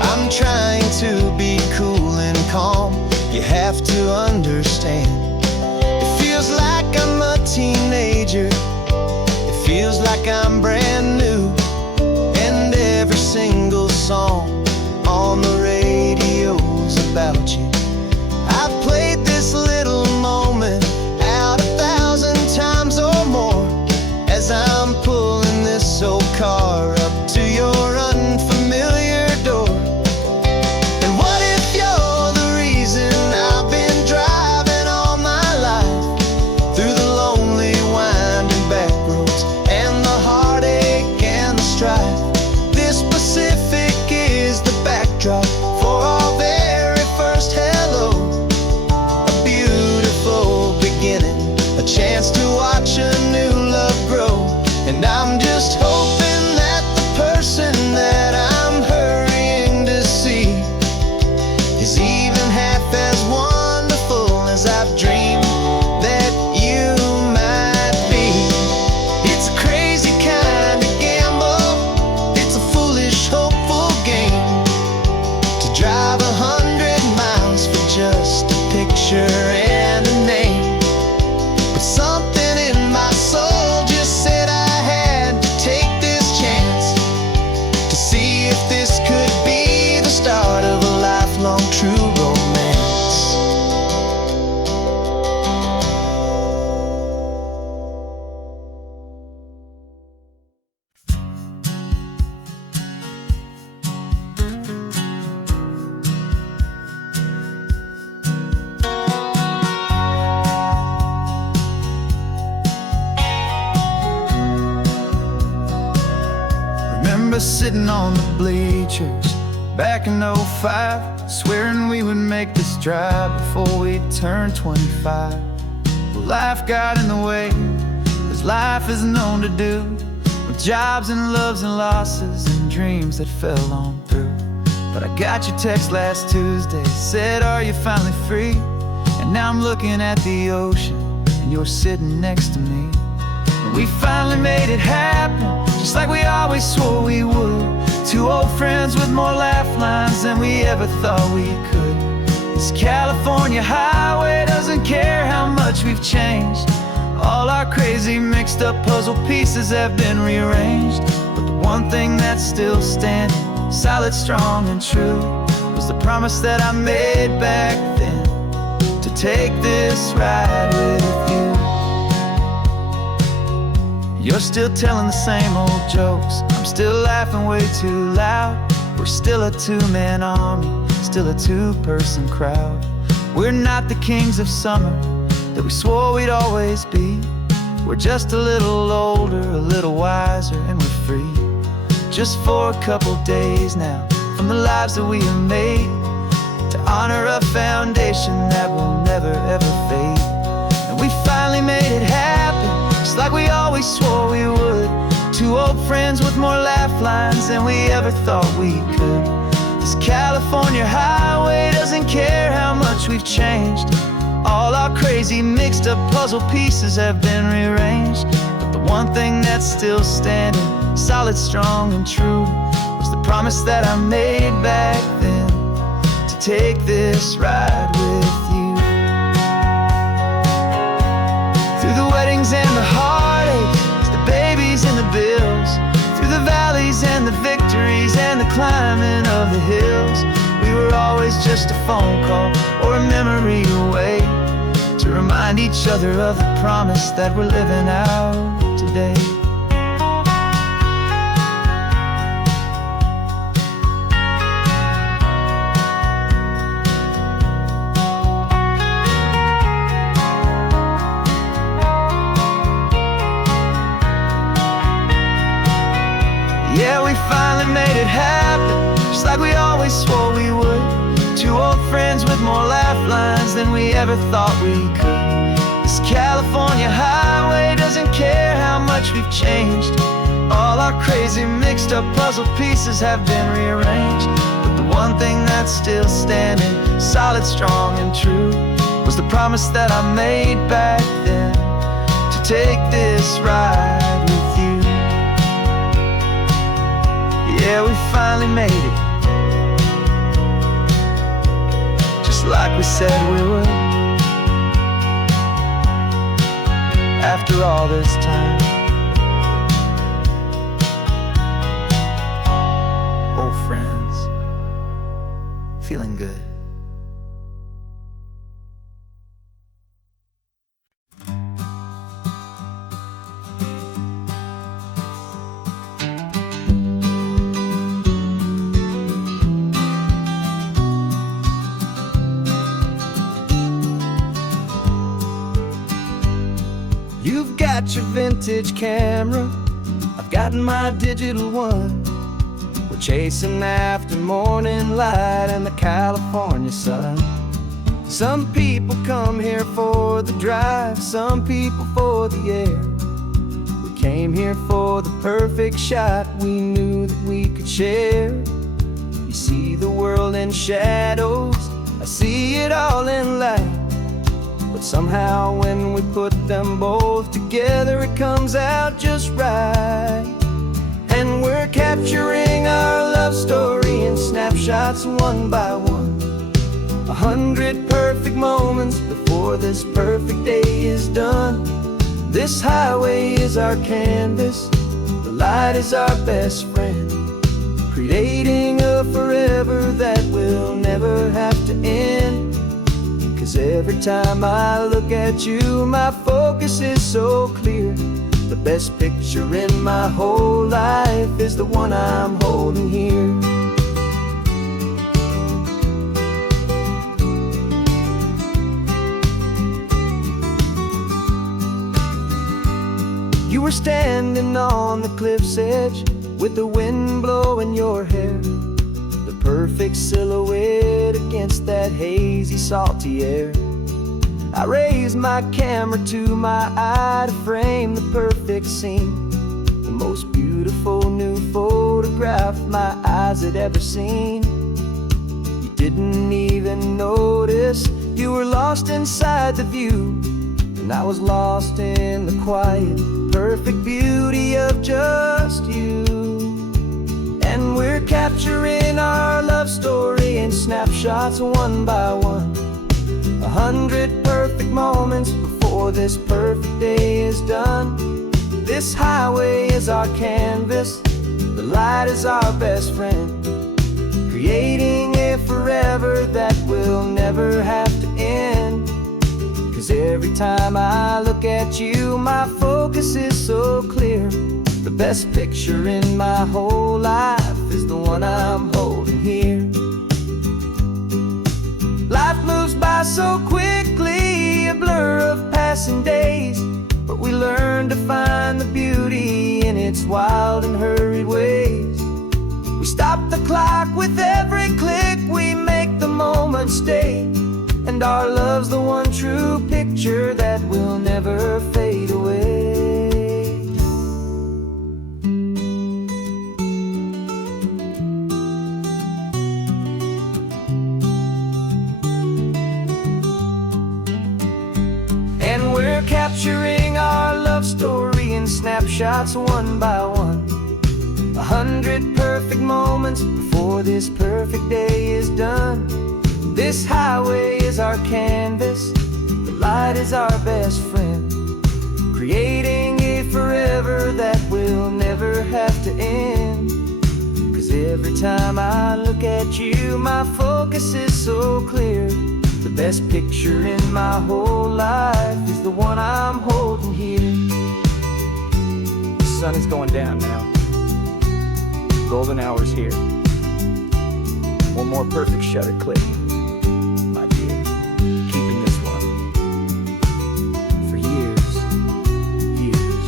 I'm trying to be cool and calm. You have to understand, it feels like I'm a teenager, it feels like I'm brand new, and every single song on the radio's about you. I've played this little moment out 1,000 times or more, as I'm pulling this old car up to your unfamiliar door. This Pacific is the backdrop for our very first hello, a beautiful beginning, a chance to watch a new love grow. And I'm just hoping that the person that I'm hurrying to see is even half as wonderful as I've dreamed that you might be. It's a crazy kind of gamble, it's a foolish, hopeful game, to drive 100 miles for just a picture and a name. But something in my soul just said I had to take this chance, to see if this could be the start of a lifelong true romance. Remember sitting on the bleachers back in '05, swearing we would make this drive before we turned 25. Well, life got in the way, as life is known to do, with jobs and loves and losses and dreams that fell on through. But I got your text last Tuesday, said, are you finally free? And now I'm looking at the ocean, and you're sitting next to me. And we finally made it happen, just like we always swore we would. Two old friends with more laugh lines than we ever thought we could. This California highway doesn't care how much we've changed. All our crazy mixed up puzzle pieces have been rearranged. But the one thing that's still standing, solid, strong, and true, was the promise that I made back then, to take this ride with you. You're still telling the same old jokes, I'm still laughing way too loud. We're still a two-man army, still a two-person crowd. We're not the kings of summer that we swore we'd always be. We're just a little older, a little wiser, and we're free. Just for a couple days now, from the lives that we have made, to honor a foundation that will never ever fade. And we finally made it happen, just like we always swore we would. Two old friends with more laugh lines than we ever thought we could. This California highway doesn't care how much we've changed. All our crazy mixed up puzzle pieces have been rearranged. But the one thing that's still standing, solid, strong, and true, was the promise that I made back then, to take this ride with you. Through the weddings and the heartaches, the babies and the bills, through the valleys and the victories and the climbing of the hills, we were always just a phone call or a memory away, to remind each other of the promise that we're living out today. Yeah, we finally made it happen, just like we always swore we would. Two old friends with more laugh lines than we ever thought we could. This California highway doesn't care how much we've changed. All our crazy mixed up puzzle pieces have been rearranged. But the one thing that's still standing, solid, strong, and true, was the promise that I made back then, to take this ride with you. Yeah, we finally made it, just like we said we would. After all this time, old friends, feeling good. You've got your vintage camera, I've got my digital one. We're chasing after morning light and the California sun. Some people come here for the drive, some people for the air. We came here for the perfect shot we knew that we could share. You see the world in shadows, I see it all in light. But somehow when we put them both together, it comes out just right. And we're capturing our love story in snapshots one by one. 100 perfect moments before this perfect day is done. This highway is our canvas, the light is our best friend, creating a forever that will never have to end. 'Cause every time I look at you, my focus is so clear. The best picture in my whole life is the one I'm holding here. You were standing on the cliff's edge with the wind blowing your hair. The perfect silhouette against that hazy, salty air. I raised my camera to my eye to frame the perfect scene, the most beautiful new photograph my eyes had ever seen. You didn't even notice you were lost inside the view, and I was lost in the quiet, perfect beauty of just you. And we're capturing our love story in snapshots one by one, 100 perfect moments before this perfect day is done. This highway is our canvas, the light is our best friend, creating a forever that will never have to end. 'Cause every time I look at you, my focus is so clear. The best picture in my whole life is the one I'm holding here. Life moves by so quickly, a blur of passing days, but we learn to find the beauty in its wild and hurried ways. We stop the clock with every click, we make the moment stay, and our love's the one true picture that will never fade away. And we're capturing our love story in snapshots one by one, 100 perfect moments before this perfect day is done. This highway is our canvas, the light is our best friend, creating a forever that will never have to end. 'Cause every time I look at you, my focus is so clear. The best picture in my whole life is the one I'm holding here. The sun is going down now. Golden hour's here. One more perfect shutter click, my dear. Keeping this one for years, years.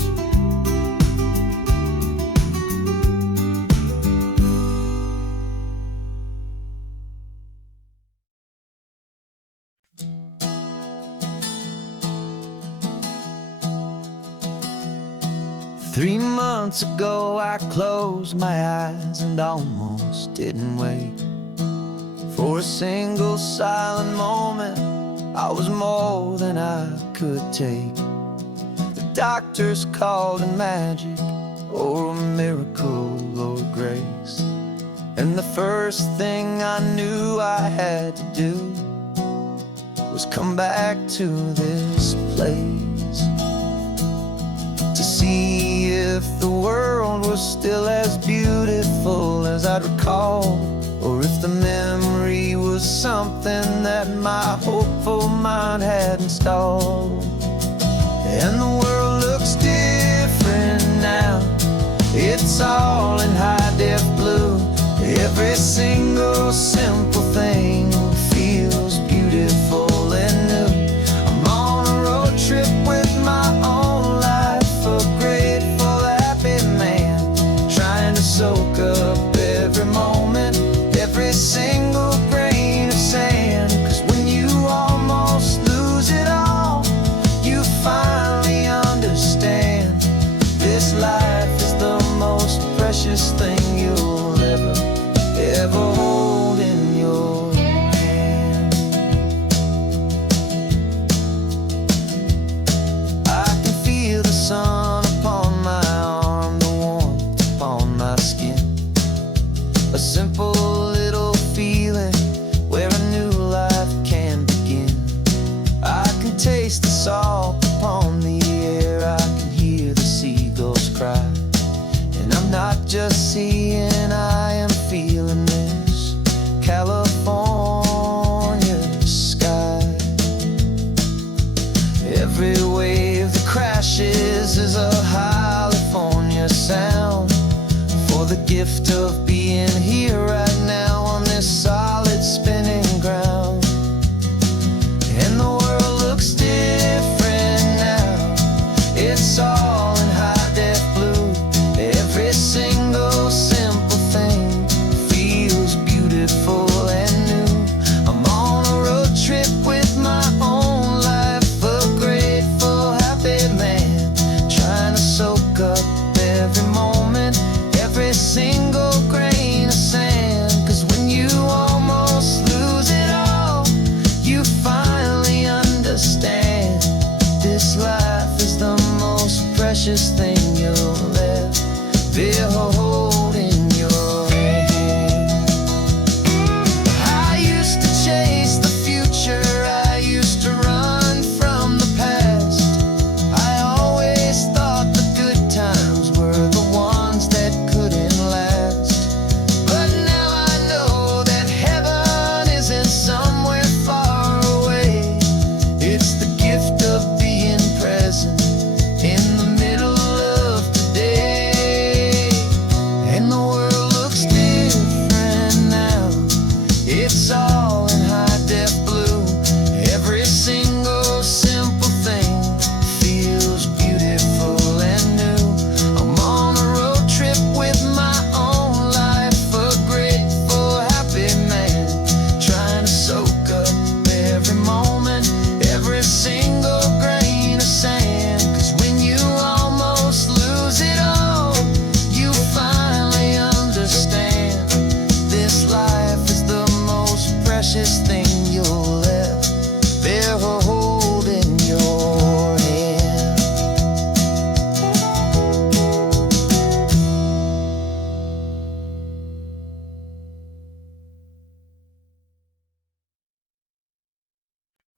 Three months ago I closed my eyes and almost didn't wait for a single silent moment. I was more than I could take. The doctors called it magic or a miracle or grace, and the first thing I knew I had to do was come back to this place to see if the world was still as beautiful as I'd recall, or if the memory was something that my hopeful mind had installed. And the world looks different now, it's all in high-def blue. Every single simple thing feels beautiful and new. I'm on a road trip with my own life, a grateful, happy man, trying to soak up every moment, every single grain of sand. 'Cause when you almost lose it all, you finally understand this life is the most precious thing you'll ever hold in your hand. I can feel the sun upon my arm, the warmth upon my skin, a simple little feeling where a new life can begin. I can taste the salt upon the air, I can hear the seagulls cry, and I'm not just seeing, I am feeling this California sky. Every wave that crashes is a California sound, for the gift of being here right now on this solid spinning ground. And the world looks different now, it's all in high-def blue. Every single simple thing feels beautiful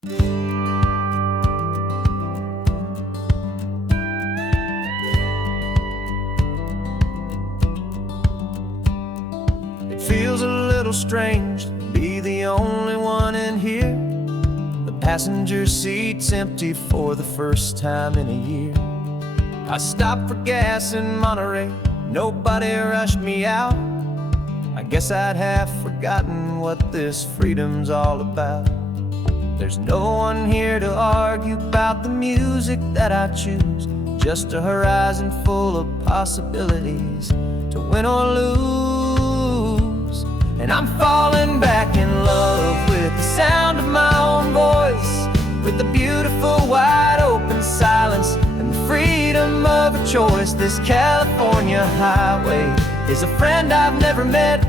It feels a little strange to be the only one in here. The passenger seat's empty for the first time in a year. I stopped for gas in Monterey, nobody rushed me out. I guess I'd have forgotten what this freedom's all about. There's no one here to argue about the music that I choose, just a horizon full of possibilities to win or lose. And I'm falling back in love with the sound of my own voice, with the beautiful wide open silence and the freedom of a choice. This California highway is a friend I've never met,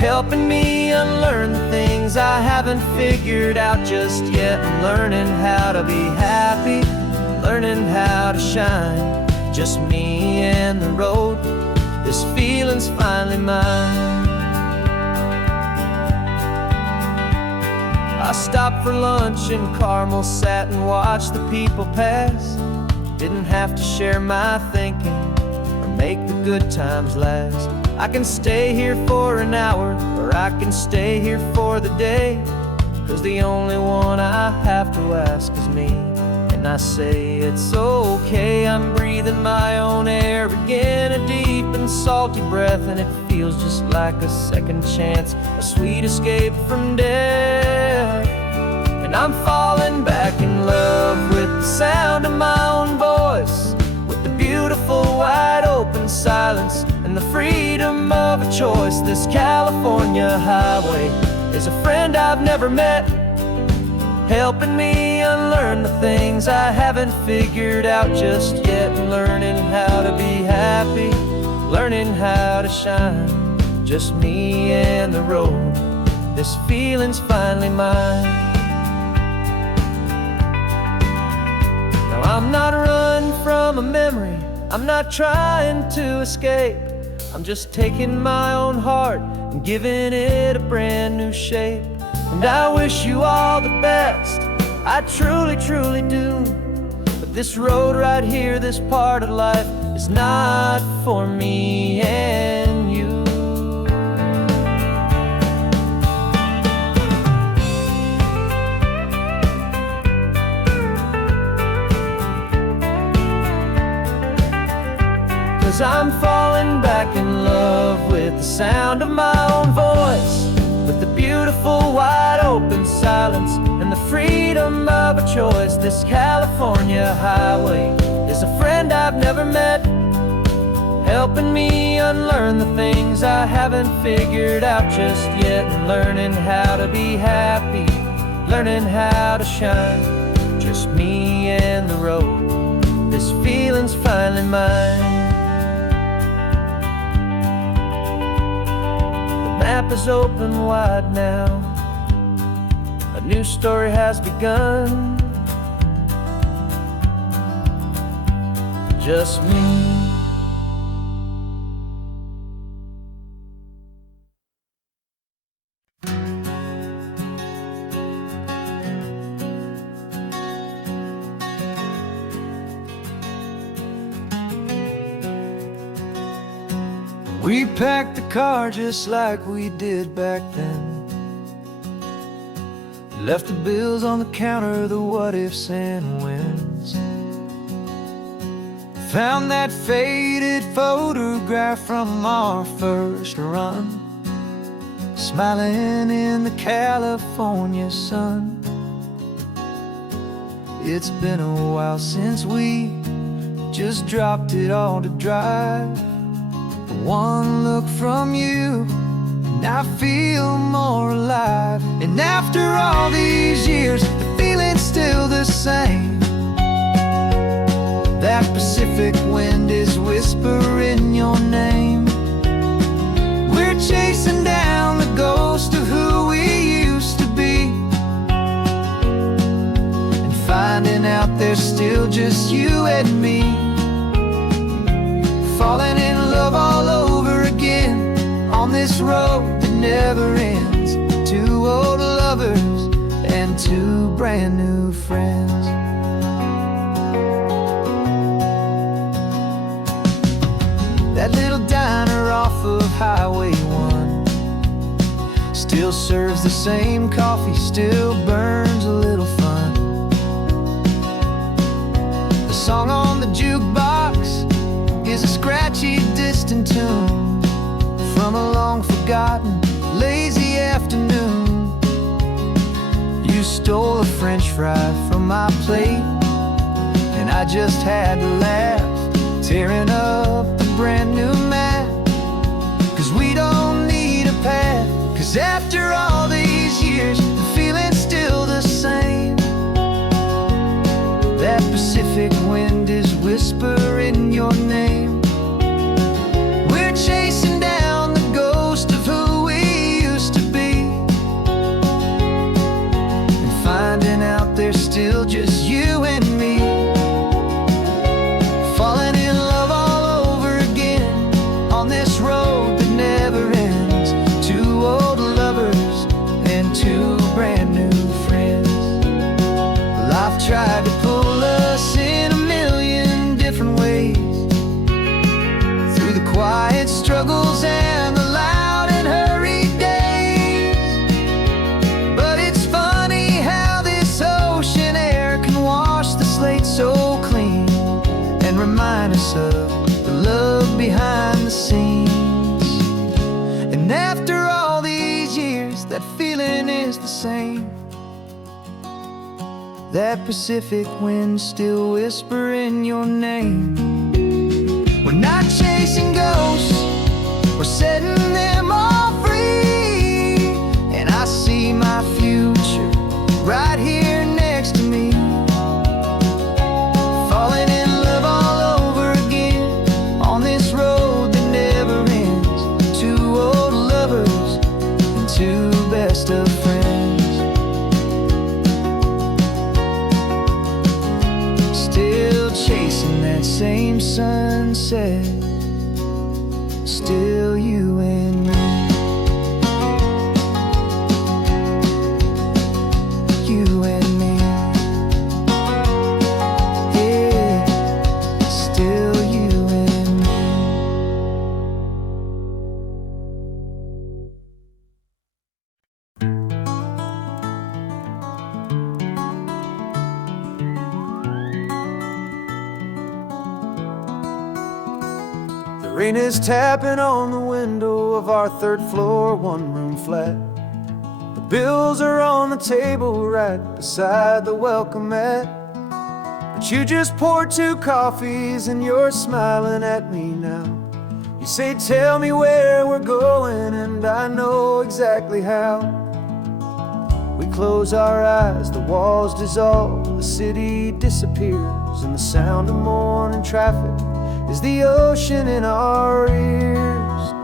helping me unlearn the things I haven't figured out just yet. I'm learning how to be happy, learning how to shine, just me and the road. This feeling's finally mine. I stopped for lunch in Carmel, sat and watched the people pass. Didn't have to share my thinking or make the good times last. I can stay here for an hour, or I can stay here for the day, 'cause the only one I have to ask is me. And I say it's okay, I'm breathing my own air again, a deep and salty breath, and it feels just like a second chance, a sweet escape from death. And I'm falling back in love with the sound of my own voice, with the beautiful wide open silence and the freedom of a choice. This California highway is a friend I've never met, helping me unlearn the things I haven't figured out just yet. Learning how to be happy, learning how to shine, just me and the road. This feeling's finally mine. Now I'm not running from a memory, I'm not trying to escape. I'm just taking my own heart and giving it a brand new shape. And I wish you all the best, I truly, truly do. But this road right here, this part of life, is not for me and you. 'Cause I'm falling back in love with the sound of my own voice, with the beautiful wide open silence and the freedom of a choice. This California highway is a friend I've never met, helping me unlearn the things I haven't figured out just yet. And learning how to be happy, learning how to shine, just me and the road. This feeling's finally mine. The map is open wide now, a new story has begun, just me. We packed the car just like we did back then, left the bills on the counter, the what ifs and whens. Found that faded photograph from our first run, smiling in the California sun. It's been a while since we just dropped it all to drive. One look from you and I feel more alive. And after all these years, the feeling's still the same. That Pacific wind is whispering your name. We're chasing down the ghost of who we used to be, and finding out there's still just you and me. Falling in love all over again on this road that never ends. Two old lovers and two brand new friends. That little diner off of Highway 1 still serves the same coffee, still burns a little fun. The song on the jukebox is a scratchy, distant tune from a long-forgotten, lazy afternoon. You stole a French fry from my plate, and I just had to laugh, tearing up the brand new map. 'Cause we don't need a path, 'cause after all these years, the feeling's still the same. That Pacific wind is whispering your name. We're chasing down the ghost of who we used to be, and finding out there's still just you and me. Falling in love all over again on this road that never ends. Two old lovers and two brand new friends. Life tried to pull us in a million different ways, through the quiet struggles and the loud and hurried days. But it's funny how this ocean air can wash the slate so clean and remind us of the love behind the scenes. And after all these years, that feeling is the same. That Pacific wind still whispering your name. We're not chasing ghosts, we're setting them all free. And I see my future right here next to me. Falling in love all over again on this road that never ends. Two old lovers and two best of friends. Still chasing that same sunset, still you and me. You and me. Yeah, still you and me. The rain is tapping on the window of our third floor, one-room flat. The bills are on the table right beside the welcome mat. But you just poured two coffees and you're smiling at me now. You say, tell me where we're going, and I know exactly how. We close our eyes, the walls dissolve, the city disappears, and the sound of morning traffic is the ocean in our ears.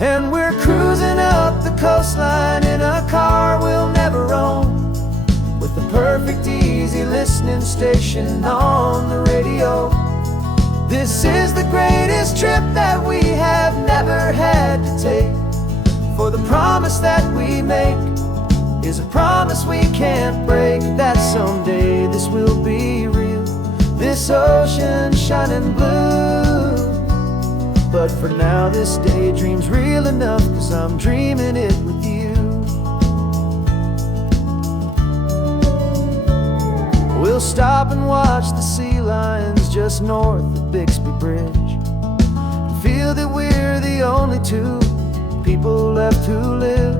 And we're cruising up the coastline in a car we'll never own, with the perfect easy listening station on the radio. This is the greatest trip that we have never had to take, for the promise that we make is a promise we can't break, that someday this will be real, this ocean shining blue. But for now this daydream's real enough, 'cause I'm dreaming it with you. We'll stop and watch the sea lions just north of Bixby Bridge, and feel that we're the only two people left who live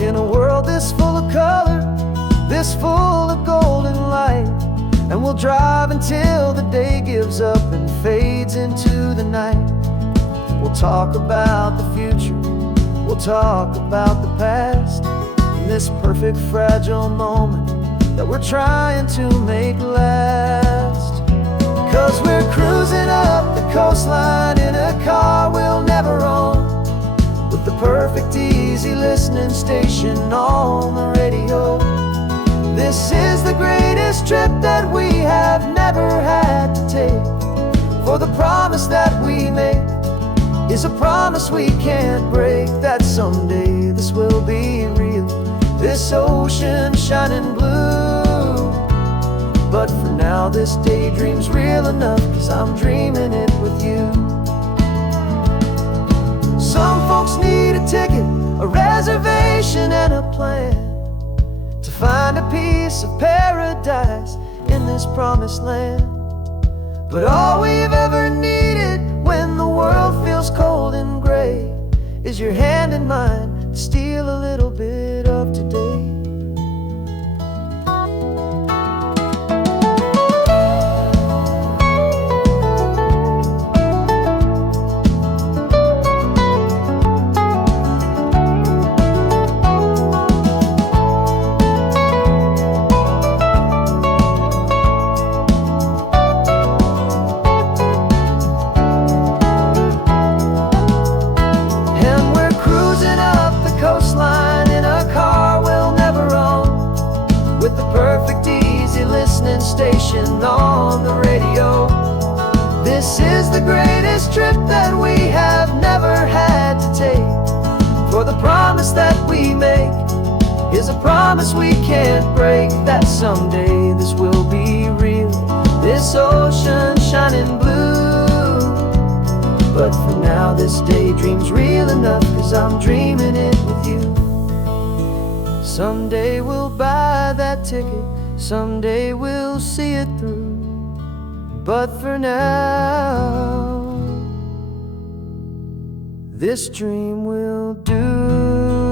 in a world this full of color, this full of golden light. And we'll drive until the day gives up and fades into the night. We'll talk about the future, we'll talk about the past, in this perfect fragile moment that we're trying to make last. 'Cause we're cruising up the coastline in a car we'll never own, with the perfect easy listening station on the radio. This is the greatest trip that we have never had to take, for the promise that we make is a promise we can't break, that someday this will be real, this ocean shining blue. But for now this daydream's real enough, 'cause I'm dreaming it with you. Some folks need a ticket, a reservation and a plan to find a piece of paradise in this promised land. But all we've ever needed when the world feels cold and gray is your hand in mine to steal a little bit of today. Station on the radio. This is the greatest trip that we have never had to take. For the promise that we make is a promise we can't break, that someday this will be real, this ocean shining blue. But for now this daydream's real enough, 'cause I'm dreaming it with you. Someday we'll buy that ticket, someday we'll see it through. But for now, this dream will do.